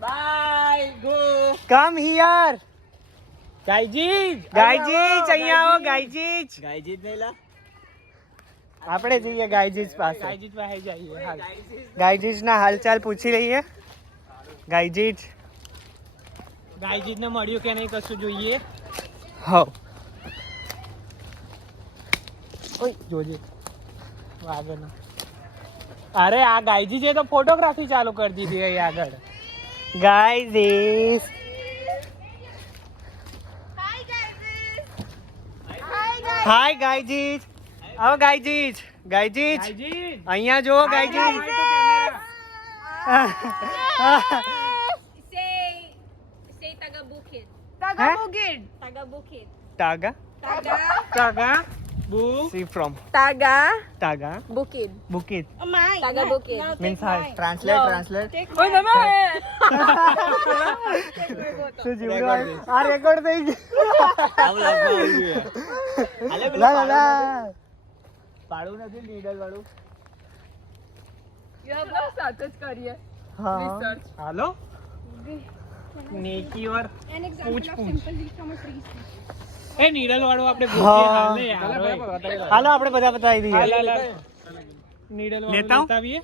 bye go come here गायजी ગાયજીજ અહીંયા આવો ગાયજીજ. ગાયજી જ નહીં લા. આપણે જઈએ ગાયજીજ પાસે. गायजी પાસે જઈએ હાલ. ગાયજીજ ના હાલચાલ પૂછી લઈએ. ગાયજીજ ગાયજી ને મળ્યું કે નહીં કશું જોઈએ. હો ઓય જોજે આગળ ના. અરે આ ગાયજી છે તો ફોટોગ્રાફી ચાલુ કરી દીધી અહીં આગળ. ગાયજીજ હાય ગાયજીજ. આવો ગાયજીજ. ગાયજીજ ગાયજી અહીંયા જો ગાયજીજ. Say Taga Bukid. Heh? Taga Bukid. તાગા તાગા બુ સી ફ્રોમ Taga તાગા Bukid. બુકિત Taga Bukid. Means hi. Translate Oy, mama! શું જીવડું આ રેકોર્ડ થઈ ગયું. આવું લાગવા આવ્યું. હાલે પેલું લા લા લા. પાડું નથી નીડલ વાળું. હા હાલો નેકી ઓર પૂછ પૂછ એ નીડલ વાળું આપણે હા. ગોતીએ હાલે યાર. હાલો આપણે બધા બતાવી દઈએ. નીડલ લેતા આવું? બતાવીએ.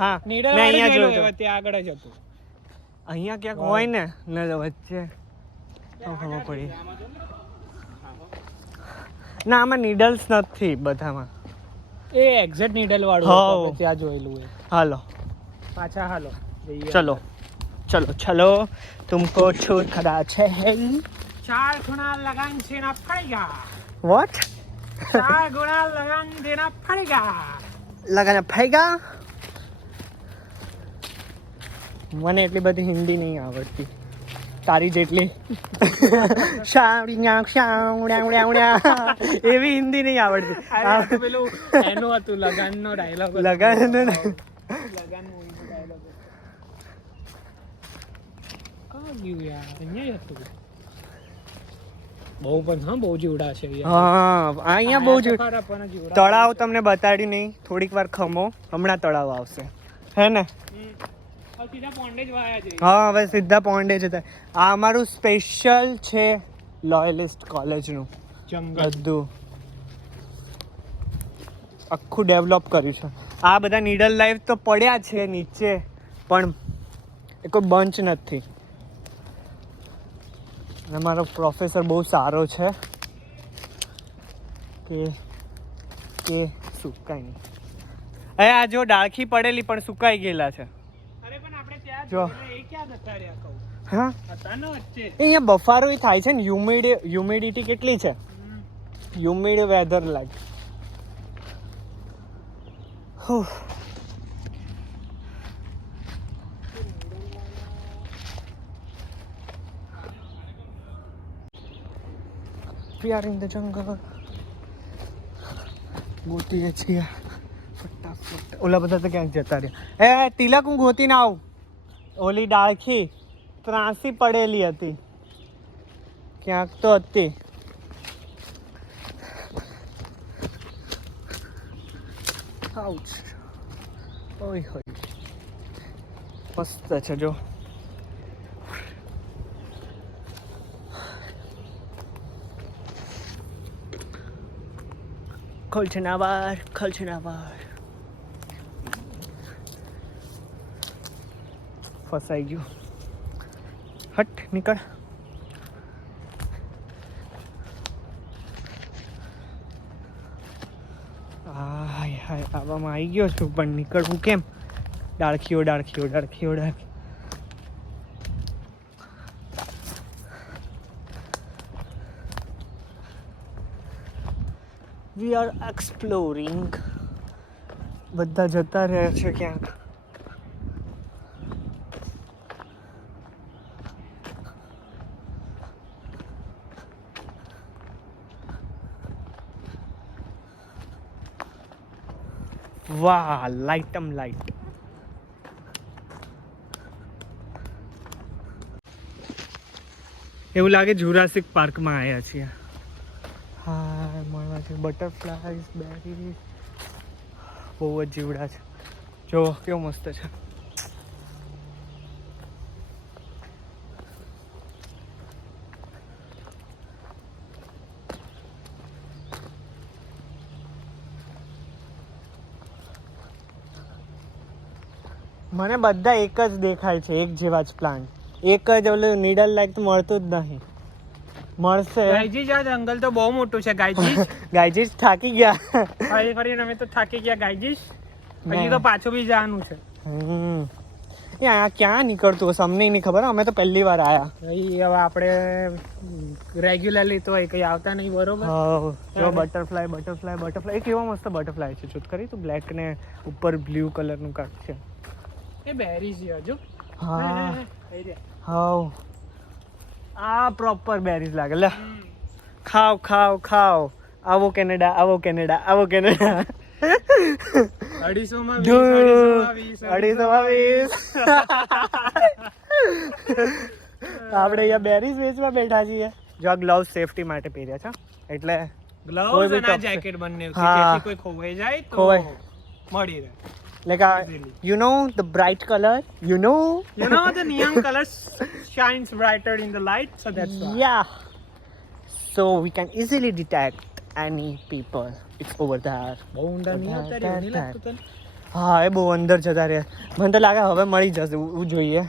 હા નીડલ ને વાળું અહીંયા જોઈ લો, જોજો. હવે ત્યાં આગળ જ હતું. અહીંયા ક્યાંક હોય ને વચ્ચે તો ખબર પડી. ના આમાં નીડલ્સ નથી બધામાં. એ એક્ઝેક્ટ નીડલ વાળું હા. હતું, આપણે ત્યાં જોયેલું એ. હાલો પાછા હાલો જઈએ. ચલો ચલો ચલો તુમકો છોડ ખડા છે. ચાર ગુણા લગાન દેના પડેગા. વોટ ચાર ગુણા લગાન દેના પડેગા. લગાના ફાયગા. મને એટલી બધી હિન્દી નહીં આવડતી તારી જેટલી. એવી હિન્દી નહીં આવડતી. અરે આ તો પેલું એનું હતું લગાનનો ડાયલોગ. લગાન લગાન મૂવીનો ડાયલોગ. કા ગયું યાર અહીંયા જ હતું. બહુ પણ હા બહુ જીવડા છે યાર. હા અહીંયા બહુ જ ખરા પણ જીવડા. તળાવ તમને બતાડ્યું નહીં. થોડીક વાર ખમો હમણાં તળાવ આવશે હે ને. હવે સીધા પોંડે જ વાયા છે. હા હવે સીધા પોઈન્ટે જતા. આ અમારું સ્પેશિયલ છે લોયલિસ્ટ કોલેજનું જંગલ બધું. આખું ડેવલપ કર્યું છે. આ બધા નીડલ લાઈફ તો પડ્યા છે નીચે, પણ એ કોઈ બંચ નથી. અને મારો પ્રોફેસર બહુ સારો છે કે સુકાય નહીં. આ જો ડાળખી પડેલી પણ સુકાઈ ગયેલા છે. અરે પણ આપણે ત્યાં જો. એ ક્યાં જતા રહ્યા કહું હા હતા ને વચ્ચે અહીંયા બફારો થાય છે ને, હ્યુમિડિટી કેટલી છે, હ્યુમિડ વેધર લાગે. We are in the jungle. ગોતીએ છીએ ફટાફટ. ઓલા બધા તો ક્યાંક જતા રહ્યા. તિલક હું ગોતીને આવું. ઓલી ડાળખી ત્રાસી પડેલી હતી ક્યાંક તો હતી. આઉચ. ઓય હોય મસ્ત છે જો. ખોલછનાવાર ફસાઈ ગયું. હટ નીકળ. હાય હાય આવામાં આવી ગયો છું, પણ નીકળવું કેમ? ડાળખીઓ. We are exploring. બધા જતા રહ્યા છે ક્યાંક. વાહ, લાઇટમ લાઇટ. એવું લાગે જુરાસિક પાર્કમાં આવ્યા છીએ. હા મળવા છે બટરફ્લાઈઝ, બેરીઝ, બહુ જ જીવડા છે. જો કેવું મસ્ત છે. મને બધા એક જ દેખાય છે, એક જેવા જ પ્લાન્ટ. એક જ ઓલું નીડલ લાઈક તો મળતું જ નહીં. મળશે. ગાયજીજ આ જંગલ તો બહુ મોટું છે ગાયજીજ. ગાયજીસ થાકી ગયા. ફરીને અમે તો થાકી ગયા ગાયજીજ. હજી તો પાછું બી જવાનું છે. આ ક્યાં નીકળતું હશે અમને નહીં ખબર. અમે તો પહેલી વાર આયા. ભાઈ હવે આપણે રેગ્યુલરલી તો કઈ આવતા નહીં બરોબર. જો બટરફ્લાય એ કેવો મસ્ત બટરફ્લાય છે. ચૂત કરી તું બ્લેક ને ઉપર બ્લુ કલર નું કાંક છે. એ બેરી છે હજુ. હા હાઉ આ પ્રોપર બેરીઝ લાગે. લે ખાવ. આવો કેનેડા. 250 માં 20. આપણે અહીંયા બેરીઝ વેચવા બેઠા છીએ. જો આ ગ્લવ્સ સેફટી માટે પહેર્યા છે, એટલે ગ્લવ્સ અને આ જેકેટ બંને હા. જેથી કોઈ ખોવાઈ જાય તો ખોવાય. મળી રહે. like you know the bright color, You know the neon color shines brighter in the light, so that's why. yeah, so we can easily detect any people. It's over there. બહુ ઊંડા નહીં આવતા રે, નહીં લાગતું તને? હા એ બહુ અંદર જતા રહ્યા. મને તો લાગે હવે મળી જશે. એવું જોઈએ.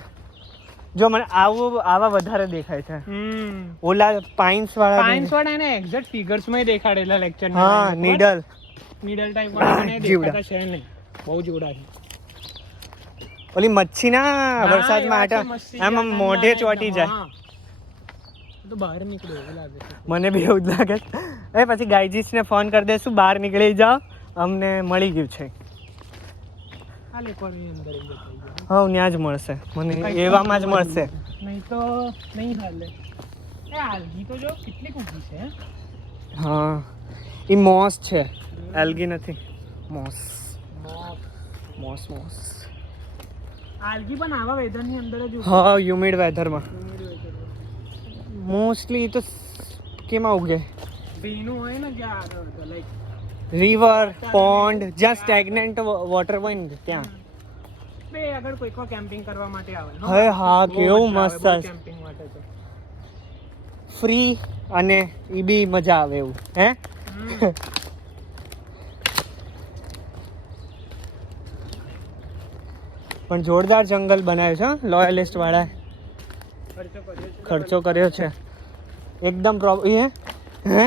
જો મને આવા વધારે દેખાય છે. ઓલા પાઇન્સ વાળા પાઇન્સ વાળા એને એક્ઝેક્ટ ફિગર્સ માં દેખાડેલા લેક્ચર માં. હા નીડલ ટાઈપ વાળા મને જીવડા. દેખાતા છે નહીં. બહુ જીવડા છે. ઓલી મચ્છી ના વરસાદમાં આટા આમ મોઢે ચોટી જાય. તો બહાર નીકળ્યો એવું લાગે છે. મને બી એવું જ લાગે છે. પછી ગાયજીસ ને ફોન કરી દેશું, બહાર નીકળી જાઓ, અમને મળી ગયું છે. હાલ એકવાર અહીં અંદર જ જતા રહીએ. હા ત્યાં જ મળશે મને, એવામાં જ મળશે. નહીં તો નહીં હાલે. એ આલગી તો જો કેટલી ઊંચી છે. હા એ મોસ છે, એલ્ગી નથી. મોસ. આલગી પણ આવા વેધરની અંદર જ હા હ્યુમિડ વેધરમાં મોસ્ટલી તો કેમાં ઉગે? ભીનું હોય ને જ્યાં લાઈક રિવર, પોન્ડ, જ્યાં સ્ટેગ્નન્ટ વોટર હોય ને ત્યાં. બે આગળ કોઈ કેમ્પિંગ કરવા માટે આવે. હવે હા કેવું મસ્ત કેમ્પિંગ માટે તો ફ્રી અને ઈ બી મજા આવે એવું. હે પણ જોરદાર જંગલ બનાવ્યું છે લોયલિસ્ટ વાળા. ખર્ચો કર્યો છે એકદમ હે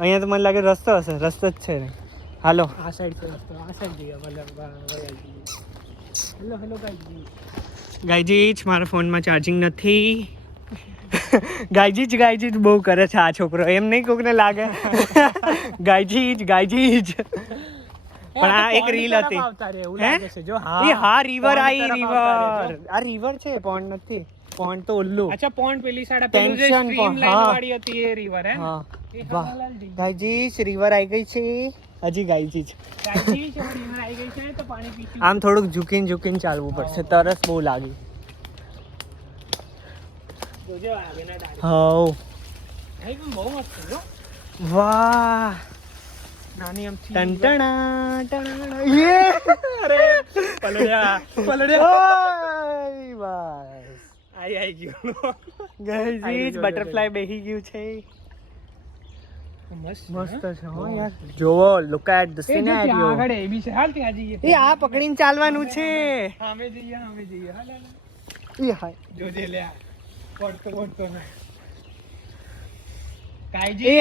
અહીંયા તો મને લાગે રસ્તો હશે. રસ્તો જ છે ને. હાલો આ સાઈડ છે રસ્તો, આ સાઈડ જઈએ મતલબ હેલો હેલો ગાઈસ. ગાયજી મારા ફોનમાં ચાર્જિંગ નથી. ગાયજી બહુ કરે છે આ છોકરો. એમ નહીં કોકને લાગે ગાયજી પણ આ એક રીલ હતી. હા રિવર આવી રિવર. આ રિવર છે પોન્ડ નથી. પોન્ડ તો ઓલ્લું. અચ્છા પોન્ડ પેલી સાઈડ પેલું જે Tension સ્ટ્રીમ pond, લાઈન હા. વાળી હતી એ રિવર હે હા એ વાહ હવાલાલજી. ગાયજી રિવર આવી ગઈ છે. હજી ગાયજી ગાઈજી છે રિવર આવી ગઈ છે તો પાણી પીશું. આમ થોડુંક ઝૂકીને ચાલવું પડશે. તરસ બહુ લાગી. જોજો આગળના દાડી. હવ ભાઈ પણ બહુ મસ્ત છે હો. વાહ નાની આમ ટંટણા ટણા યે અરે પલડ્યા ઓય બસ આઈ ગયો. ગાઈઝ બટરફ્લાય બેહી ગયું છે. મસ્ત મસ્ત છે હો યાર. જોવો લુક એટ ધ સિનેરિયો. આગળ એ બી છે હાલ ત્યાં જઈએ. એ આ પકડીને ચાલવાનું છે. સામે જઈએ હાલ હાલ. એ હાય જોજે લે પડતો ના એ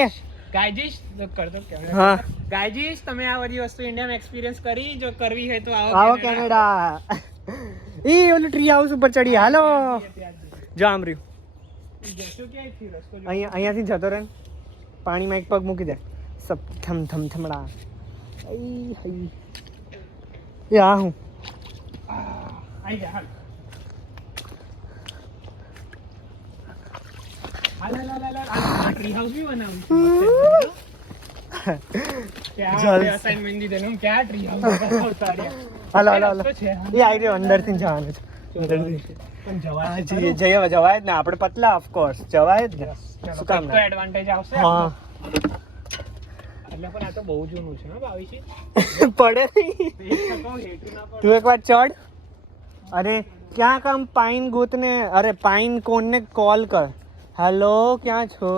ગાયજીશ કરતો કેમેરા. હા ગાયજીશ તમે આ બધી વસ્તુ ઇન્ડિયામાં એક્સપિરિયન્સ કરી જો કરવી હોય તો આવો કેનેડા. એ ઓલું ટ્રી હાઉસ ઉપર ચડી. હાલો જો આમ રહ્યું. જશો ક્યાંયથી રસ્તો જો. અહીંયાથી જતો રહે. પાણીમાં એક પગ મૂકી દે. સબ થમ થમ થમડા. એ આ હું આઈ જા હાલ ટ્રી હાઉસ બી બનાવું અસાઇનમેન્ટ દીધેલું હું ક્યાં ટ્રી હાઉસ હાલો હાલો હાલો. એ આવી રહ્યો. અંદરથી જવાનું છે. અંદરથી પણ જવા જવાય જ ને. આપણે પતલા ઓફકોર્સ જવાય જ ને. શું કામ તો એડવાન્ટેજ આવશે હા એટલે પણ આ તો બહુ જૂનું છે હા ભાવિશી. પડે નહીં. તું એક વાર ચડ. અરે ક્યાં કામ પાઇન ગોતને. અરે પાઇન કોનને કોલ કર. હેલો ક્યાં છો?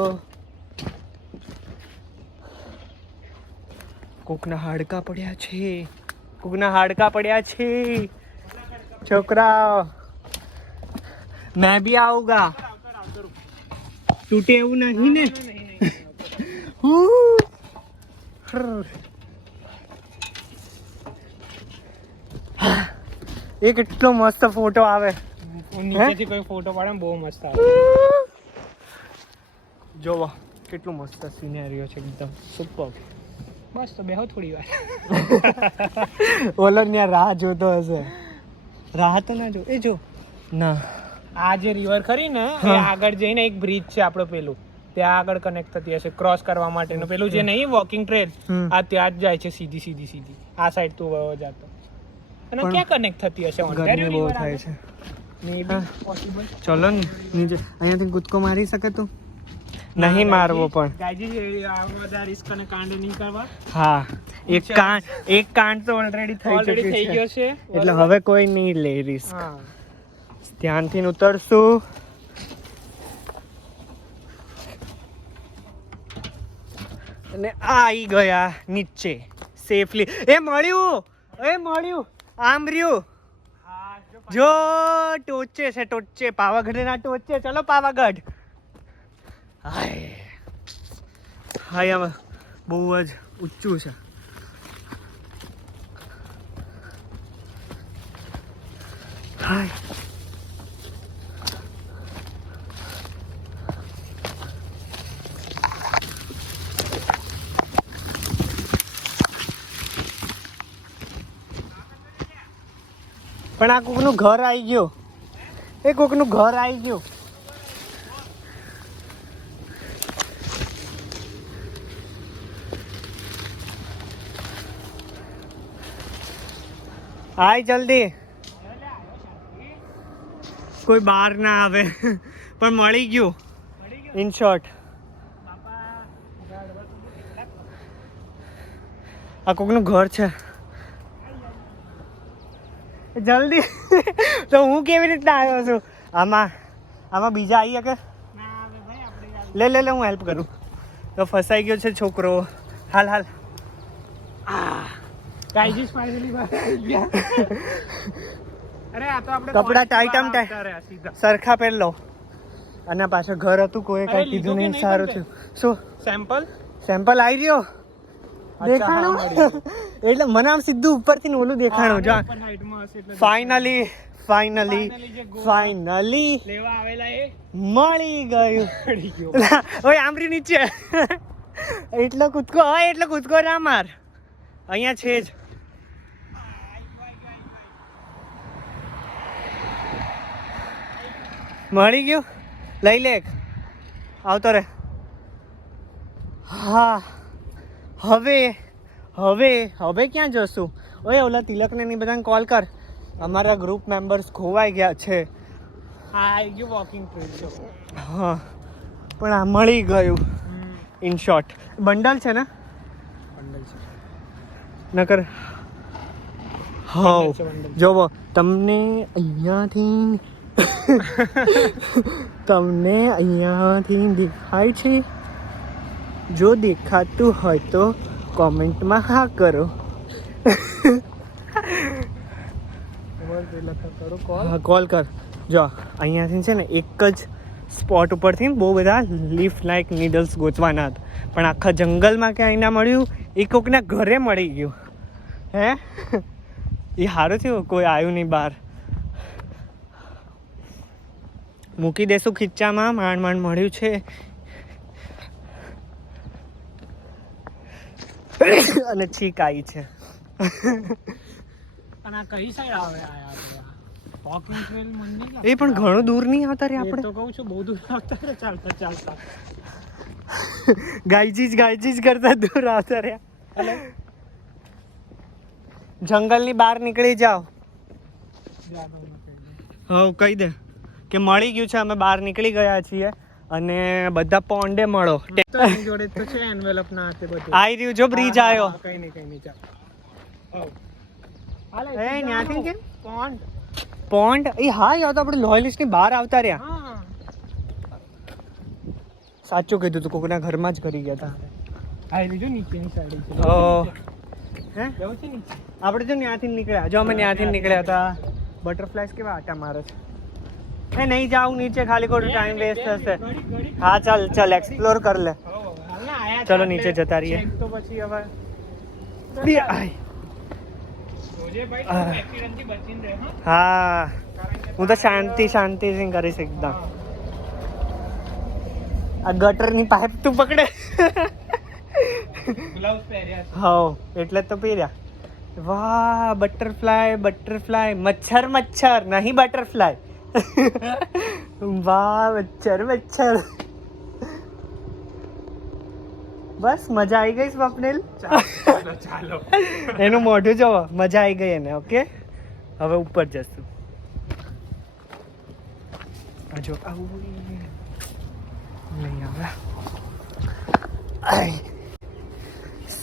કોકના હાડકા પડ્યા છે. છોકરા મેં ભી આઉંગા. તૂટે એવું નહીં ને. એ કેટલો મસ્ત ફોટો આવે. નીચેથી કોઈ ફોટો પાડે ને બહુ મસ્ત આવે. જોવો કેટલું મસ્ત સિનેરિયો છે. એકદમ સુપર. બસ તો બેહો થોડી વાર. ઓલો ત્યાં રાહ જોતો હશે. રાહ તો ના જો. એ જો ના આ જે રિવર ખરી ને એ આગળ જઈને એક બ્રિજ છે આપણો પેલું ત્યાં આગળ કનેક્ટ થતી હશે ક્રોસ કરવા માટેનું પેલું જે નહીં વોકિંગ ટ્રેલ આ ત્યાં જ જાય છે સીધી આ સાઈડ તું વયો જાતો અને ક્યાં કનેક્ટ થતી હશે ગરમી બહુ થાય છે. પોસિબલ ચલો ને નીચે અહીંયાથી કૂદકો મારી શકે તું? નહીં મારવો પણ. ગાયજી આ બધા રિસ્ક અને કાંડ નહીં કરવા. હા એક કાંડ તો ઓલરેડી થઈ ગયો છે એટલે હવે કોઈ નહીં લે રિસ્ક. હા ધ્યાનથી ઉતરશું. અને આવી ગયા નીચે સેફલી. એ મળ્યું આમ રહ્યું. જો ટોચે છે ટોચે. પાવાગઢના ટોચે. ચલો પાવાગઢ. હાય હવે બહુ જ ઊંચું છે. હાય પણ આ કોકનું ઘર આવી ગયું. કોકનું ઘર આવી ગયું. આય જલ્દી. કોઈ બહાર ના આવે પણ મળી ગયું. ઇન શોર્ટ આ કોકનું ઘર છે. જલ્દી. તો હું કેવી રીતના આવ્યો છું? આમાં બીજા આવી શકે? લે હું હેલ્પ કરું. તો ફસાઈ ગયો છે છોકરો. હાલ ગાયજી ફાઇનલી બહાર આવી ગયા. અરે આ તો આપણે કપડાં ટાઈટ આમ આવતા રહ્યા સીધા. સરખા પહેર લો. અને પાછળ ઘર હતું કોઈ અરે કઈ લીધો કીધું કે નહીં, નહીં સારું પણ થયું. શું સેમ્પલ સેમ્પલ આવી રહ્યો હા, દેખાણું? એટલે મને આમ સીધું ઉપરથી ને ઓલું દેખાણું. જો ફાઇનલી Finally જે goal ફાઇનલી લેવા આવેલા એ મળી ગયું. પડી ગયો. ઓય આમરી નીચે એટલો કૂદકો હોય, એટલો કૂદકો ના માર. અહીંયા છે જ. મળી ગયું, લઈ લે એક. આવતો રે. હા હવે હવે હવે ક્યાં જશું? ઓય ઓલા તિલકને ની બધાને કોલ કર. અમારા ગ્રુપ મેમ્બર્સ ખોવાઈ ગયા છે. હા આવી ગયું વોકિંગ ટ્રેલ જો. હા પણ આ મળી ગયું. ઇન શોર્ટ બંડલ છે ને નકર. હા જોવો તમને અહીંયાથી તમને અહીંયાથી દેખાય છે? જો દેખાતું હોય તો કોમેન્ટમાં હા કરો. હા કોલ કર. જો અહીંયાથી છે ને એક જ સ્પોટ ઉપરથી બહુ બધા લીફ લાઇક નીડલ્સ ગોતવાના હતા, પણ આખા જંગલમાં ક્યાંય ના મળ્યું. એ કોકના ઘરે મળી ગયું. હે એ સારું થયું કોઈ આવ્યું નહીં બહાર. મૂકી દેશું ખીચામાં. માંડ માંડ મળ્યું છે. અને છીક આવી છે. અને આ કઈ સાઈડ આવે વોકિંગ ટ્રેલ મંદિર એ પણ ઘણું દૂર નહીં આવતા રે આપણે. તો કહું છું બહુ દૂર આવતા રે ચાલતા ચાલતા. ગાયજીજ કરતા દૂર આવતા રહ્યા. જંગલની બહાર નીકળી જાઓ. હા કહી દે કે મળી ગયું છે, અમે બહાર નીકળી ગયા છીએ અને બધા પોન્ડે મળો. તો એની જોડે તો છે એન્વેલપ ના હાથે બધું. આવી રહ્યું જો બ્રિજ આવ્યો. કઈ નહીં ચાલ. એ ન્યાથી કેમ પોન્ડ. પોન્ડ એ હા યાર તો આપણે લોયલિસ્ટ ની બહાર આવતા રહ્યા. હા સાચું કીધું તું, કોકના ઘરમાં જ કરી ગયા હતા. આવી લીધું નીચેની સાઈડ છે. ઓ હે જવું છે નીચે. આપણે જો ત્યાંથી નીકળ્યા. જો અમે ત્યાંથી નીકળ્યા હતા. બટરફ્લાયસ કેવા આટા મારે છે. એ નહીં જાઉં નીચે, ખાલી ખોટું ટાઈમ વેસ્ટ થશે. હા ચાલ એક્સપ્લોર કર લે. ચલો નીચે જતા રહીએ. તો પછી હવે આય. જોજે ભાઈ તું એક્સિડન્ટથી બચીને રહે. હા હું તો શાંતિથી કરીશ એકદમ. આ ગટરની પાઇપ તું પકડે. ગ્લવ્સ પહેર્યા છે. હા એટલે જ તો પહેર્યા. વાહ બટરફ્લાય મચ્છર નહીં બટરફ્લાય. વાહ મચ્છર. બસ મજા આવી ગઈ સ્વપ્નિલ. ચાલો એનું મોઢું જોવો, મજા આવી ગઈ એને. ઓકે હવે ઉપર જશું. જો આવું નહીં આવે.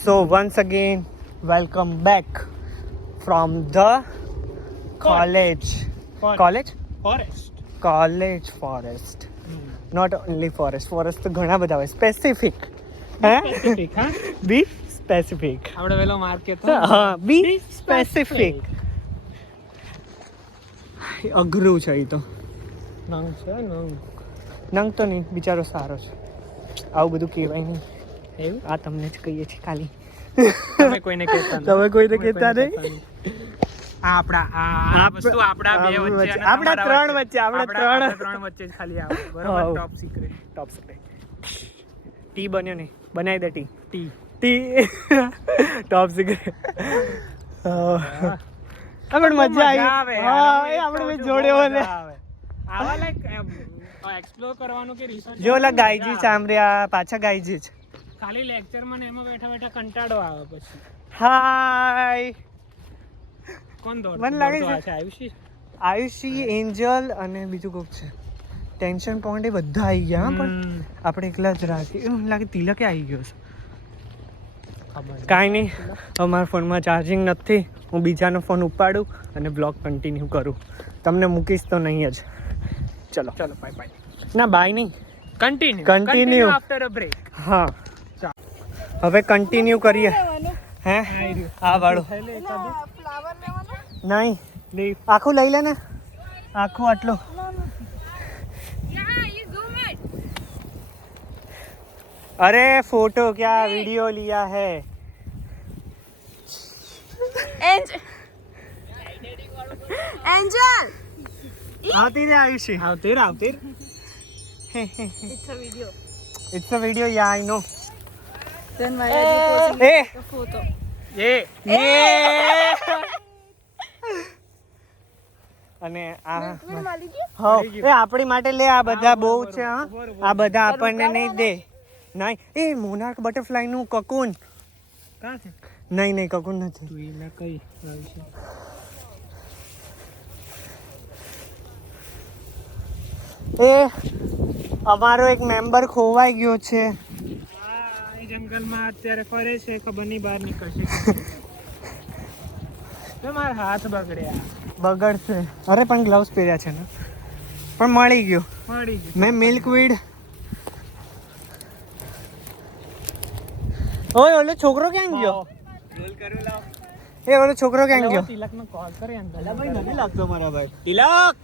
So once again welcome back from the college forest. Not only forest તો ઘણા બધા હોય. સ્પેસિફિક હે Specific, હા બી સ્પેસિફિક. આપણે વેલો માર્કેટ હા બી સ્પેસિફિક. અઘરું છે એ તો. નંગ છે નંગ તો નહીં, બિચારો સારો છે. આવું બધું કહેવાય નહીં. એવું આ તમને જ કહીએ છીએ ખાલી. તમે કોઈને કહેતા નહીં. તમે કોઈને કહેતા નહીં. આ વસ્તુ આપણા બે વચ્ચે અને આપણા તમારા ત્રણ વચ્ચે, આપણે ત્રણ વચ્ચે જ ખાલી આવે બરાબર. હા. ટોપ સિક્રેટ ટી બન્યો નહીં, બનાવી દે ટી. T top secret. પણ મજા આવી. હા એ આપણે બે જોડે હોય ને. આવા લાઈક એક્સપ્લોર કરવાનું કે રિસર્ચ જો ઓલા ગાયજી ચામર્યા પાછા ગાયજી જ. ખાલી લેક્ચરમાં ને એમાં બેઠા કંટાળો આવે પછી. હાય કોણ દોડ મને લાગે છે આયુષી એન્જલ અને બીજું કોક છે. ટેન્શન પોઈન્ટ એ બધા આવી ગયા. હા પણ આપણે એકલા જ રાખીએ. મને લાગે તિલકે આવી ગયો છે. કાંઈ નહીં, હવે મારા ફોનમાં ચાર્જિંગ નથી. હું બીજાનો ફોન ઉપાડું અને બ્લોગ કન્ટિન્યુ કરું. તમને મૂકીશ તો નહીં જ. ચલો બાય ના બાય નહીં, કન્ટિન્યુ આફ્ટર અ બ્રેક. હા હવે કન્ટિન્યુ કરીએ. હે આ વાળું નહીં, આખું લઈ લે ને, આખું આટલું. Yeah, you zoom it. अरे फोटो क्या वीडियो लिया है. Angel. आती रे आयुषी. આવતી રે It's a video. It's a video, yeah, I know. Then why are you posting A the photo? ये અને આ હા એ આપણી માટે લે. આ બધા બહુ છે. હા આ બધા આપણને નહીં દે. નહીં એ મોનાર્ક બટરફ્લાય નું કકુન. કાં છે નહીં નહીં કકુન નથી. તું એને કઈ લાવી છે એ અમારો એક મેમ્બર ખોવાઈ ગયો છે. આ એ જંગલમાં અત્યારે ફરે છે, ખબર નહીં બહાર નીકળશે તો મારા હાથ બગડ્યા. બગડશે. અરે પણ ગ્લવ્સ પહેર્યા છે ને. પણ મળી ગયો. મળી ગયું. મેં મિલ્કવીડ. ઓય ઓલો છોકરો ક્યાં ગયો? રોલ કરો લાવ. એ ઓલો છોકરો ક્યાં ગયો? તિલકનો કોલ કરે અંદર. અલા ભાઈ નથી લાગતો મારા ભાઈ. તિલક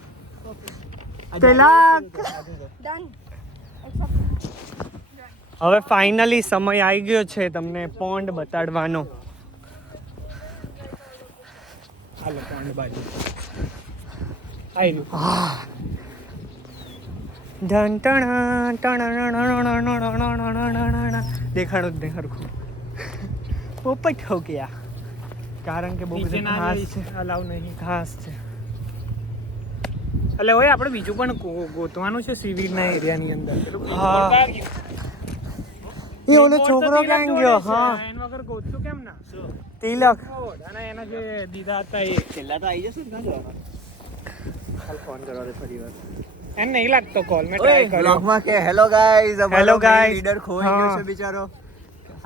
તિલક. Done. હવે ફાઇનલી સમય આવી ગયો છે તમને પોન્ડ બતાડવાનો. હાલો પોન્ડ બાજુ આઈ રહ્યું. ધન ટણા ટણા દેખાડો જ નહીં હરખું. પોપટ હો ગયા. કારણ કે બહુ નીચે બધી ના ઘાસ જઈ છે. અલાવ નહીં. ઘાસ છે. એટલે હોય આપણે બીજું પણ ગોતવાનું છે સિવિલના એરિયાની અંદર. હા. એ ઓલો છોકરો ક્યાં ગયો? હા એના વગર ગોતશું કેમ ના? તિલક. અને એના જે દીધા હતા એ છેલ્લા તો આવી જશે ને. ક્યાં જવાના? હાલ ફોન કરવા દે ફરી વાર. એને નહીં લાગતો કોલ. મેં ટ્રાય કર્યો. બ્લોગમાં કે hello guys. Hello guys. Leader ખોવાઈ ગયો હા. છે બિચારો.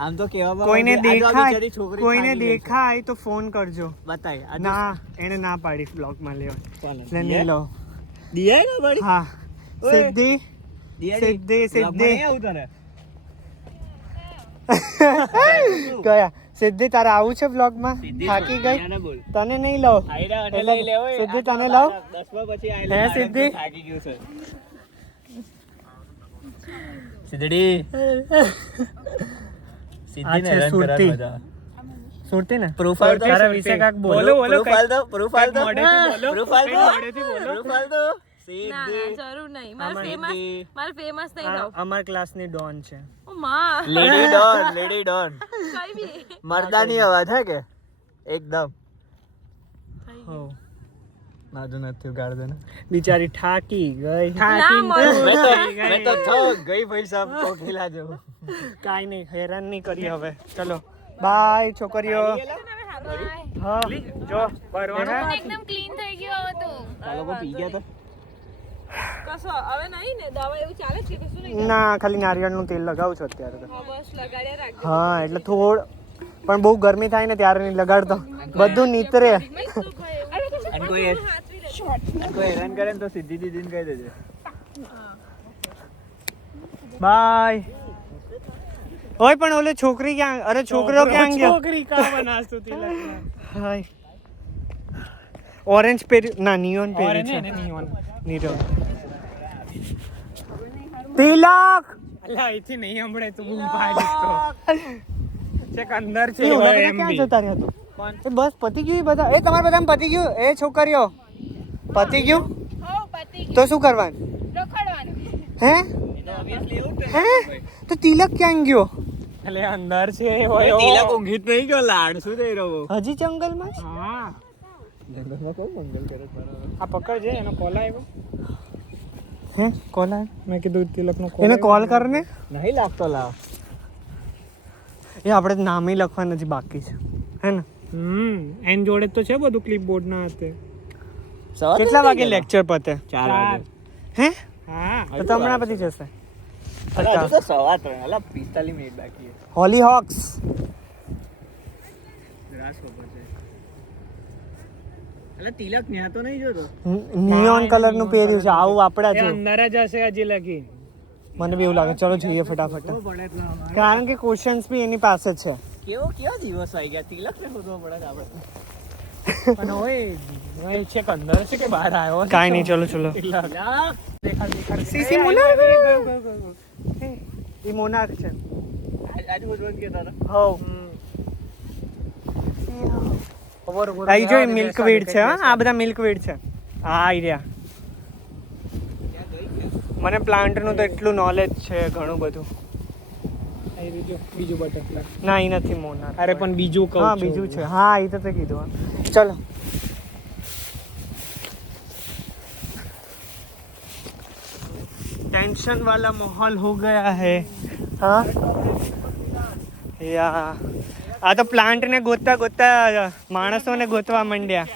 આમ તો કેવા કોઈને દેખાય છોકરી કોઈને થાકી ગઈ છે. દેખાય તો ફોન કરજો. બતાય આ ના એને ના પાડી બ્લોગમાં લેવા. એટલે નહીં લો. દિયા ના બડી. હા ઓય. સિદ્ધિ સિદ્ધિ સિદ્ધિ કયા સિદ્ધિ તારે આવું છે બ્લોગમાં? થાકી ગઈ તને નહીં લઉં. સિદ્ધિ તને લઉં. હે સિદ્ધિ? સિદ્ધી આ છે સુરતી. સુરતી ને પ્રોફાઇલ તારા વિશે કાંઈક બોલો. બોલો પ્રોફાઇલ દો પ્રોફાઇલ દો મોઢેથી બોલો. પ્રોફાઇલ દો મોઢેથી બોલો. પ્રોફાઇલ દો. ના સિદ્ધિ ના જરૂર નહીં. મારે અમારી ફેમસ નહીં રહું. અમાર ક્લાસની ડોન છે. ઓ માં લેડી ડોન લેડી ડોન કઈ બી મર્દાની અવાજ હે કે એકદમ હો નાજુ નથી ગાડ દે ને બિચારી થાકી ગઈ. ના મળું. મેં તો થક ગઈ ભાઈ સાહેબ તો ખેલા જેવું કાંઈ નહીં હેરાન નહીં કરી હવે. ચલો બાય છોકરીઓ. હા જો ભરવાનું. એકદમ ક્લીન થઈ ગયો હવે તો. આ લોકો પી ગયા તો કશો હવે નહીં ને દવા એવું ચાલે છે કશું નહીં. ના ખાલી નારિયેળનું તેલ લગાવું છું અત્યારે તો. હા બસ લગાડ્યા રાખજો. હા એટલે પણ બહુ ગરમી થાય ને ત્યારે નહીં લગાડતો. બધું નીતરે. અને કોઈ હેરાન કરે ને તો સીધી દીદીને કહી દેજે બાય. ઓય પણ ઓલે છોકરી ક્યાં? અરે છોકરો ક્યાં ગયો? છોકરી કા બનાસતું તિલક. હાય ઓરેન્જ પહેર્યું ના નિયોન ઓરે પહેર્યું ને છે. એને નહીં હોવાનું. નીરો તિલક. અલા અહીંથી નહીં હંભળે તું બૂમ પાડીશ તો. ચેક અંદર છે એ ઓલા બધા એમ ક્યાં બી. જતા રહ્યા તો? એ બસ પતી ગયું એ બધા. એ તમારા બધામાં પતી ગયું? એ છોકરીઓ પતી ગયું હો પતિ તો શું કરવાનું? રખડવાનું. હે હે તો તિલક ક્યાં ગયો? એટલે અંદર છે હોય તિલક ઊંઘી જ નહીં ગયો લાડ શું થઈ રહ્યો હજી જંગલમાં જ? હા જંગલમાં કઈ મંગલ કરે આ પકડ છે એનો કોલ આવ્યો. હે કોલ આવે? મેં કીધું તિલકનો કોલ એને કોલ કર ને. નહીં લાગતો લાવ એ આપણે નામે લખવા નથી બાકી છે હે ને? એન જોડે તો છે બધું ક્લિપબોર્ડ ના હાથે. કેટલા વાગે લેક્ચર પતે? 4 વાગે હે હા તો હમણાં પતી જશે. અલા હજુ તો 3:15 અલા 45 મિનિટ બાકી છે હોલી હોક્સ રાસ ખબર છે અલા તિલક ન્યા તો નહીં જોતો નિયોન કલર નું પહેર્યું છે. આવું આપડા એ છે. અંદર જ હશે હજી લગી. મને બી એવું લાગે. ચલો જોઈએ ફટાફટ. પડે એટલે અમારે કારણ કે ક્વેશ્ચન્સ બી એની પાસે છે. કેવો દિવસ આવી ગયા તિલક ને શોધવા પડે છે આપણે પણ ઓય છેક અંદર છે કે બહાર આવ્યો છે? કાંઈ નહીં, ચલો ચલો. દેખાડ સીસી મોનાર્ક. એ મોનાર્ક છે. હો આઈ જો મિલ્કવીડ છે. હા, આ બધા મિલ્કવીડ છે. હા, આઈ રહ્યા. મને પ્લાન્ટનું તો એટલું નોલેજ છે, ઘણું બધું. બીજું બટરફ્લાય. ના, એ નથી મોનાર્ક. અરે પણ બીજું કહું હા, છું. બીજું છે. હા, એ તો તે કીધું. ચલો. टेंशन वाला माहौल हो गया है. हाँ યા આ તો પ્લાન્ટ ને ગોતતા ગોતતા માણસોને ગોતવા માંડ્યા.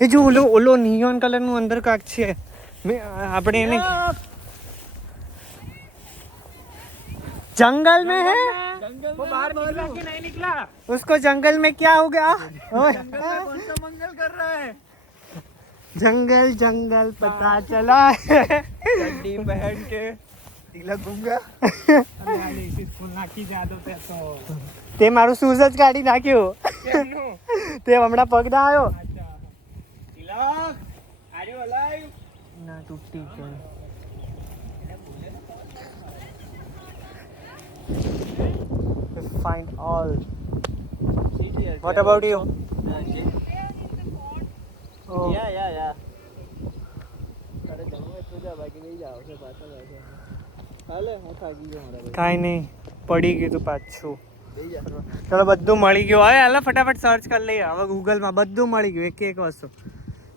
એ જો ઓલો નિયોન કલર નું અંદર કાક છે. આપણે એને जंगल में है. वो बाहर निकला कि नहीं निकला? उसको जंगल में क्या हो गया? मंगल कर रहा है. जंगल जंगल पता चला. चड्डी पहन के तिलक घूंगा. ફૂલ નાખી જાદો તે તો તે મારું શૂઝ જ કાઢી નાખ્યું. તે હમણાં પગ ના આવ્યો. तिलक are you alive? ના તૂટી ગયો. Find all. What about you? Oh. Yeah. તારે જમવું હોય તો જા, બાકી નહીં જાવ છે પાછા જાય. હાલે હું થાકી ગયો મારા ભાઈ. કાંઈ નહીં, પડી ગયું તું પાછું. જઈ જા. ચલો બધું મળી ગયું. હવે હાલો ફટાફટ સર્ચ કરી લઈએ. હવે ગૂગલમાં બધું મળી ગયું, એક એક વસ્તુ.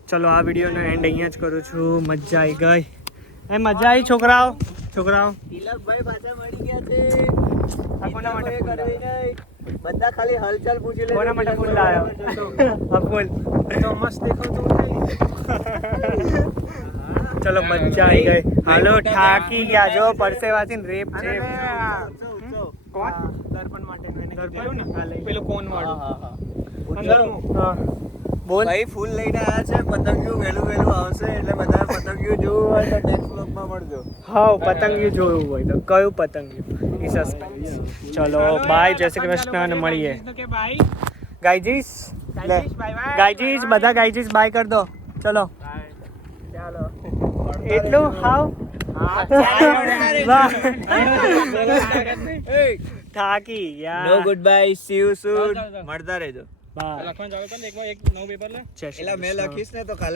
ચલો આ વિડીયોનો એન્ડ અહીંયા જ કરું છું. મજા આવી ગઈ. મજા આવી છોકરાઓ? તિલકભાઈ પાછા મળી ગયા છે. આ કોના માટે ફૂલ કરવી નહીં. બધા ખાલી હલચલ પૂછી લે. કોના માટે ફૂલ લાવ્યો? હા ફૂલ. તો મસ્ત દેખાતું થાય. ચલો મજા આવી ગઈ. હાલો થાકી ગયા જો પરસેવાથી રેપ છે. કોણ? દર્પણ માટે એને કીધું ને પેલું કોન વાળું. હા. અંદરનું. હા બોલ. ભાઈ ફૂલ લઈને આવ્યા છે. પતંગિયું વહેલું આવશે એટલે બધા પતંગિયું જોવું હોય તો નેક્સ્ટ વ્લોગમાં મળજો. હા પતંગિયું જોયું હોય તો કયું પતંગિયું ઈ સસ્પેન્સ. ચલો બાય, જય શ્રી કૃષ્ણ અને મળીએ. કે ભાઈ ગાયજીસ ગાયજીસ, bye bye. ગાયજીસ બધા ગાયજીસ બાય કર દો. ચલો ચાલો. એટલું હાવ થાકી ગયા. No goodbye, see you soon. મળતા રહેજો. બાય. લખવાનું ચાલુ કર ને, એક નવું પેપર લે. જય શ્રી એટલે મેં કૃષ્ણ. લખીશ ને તો કાલે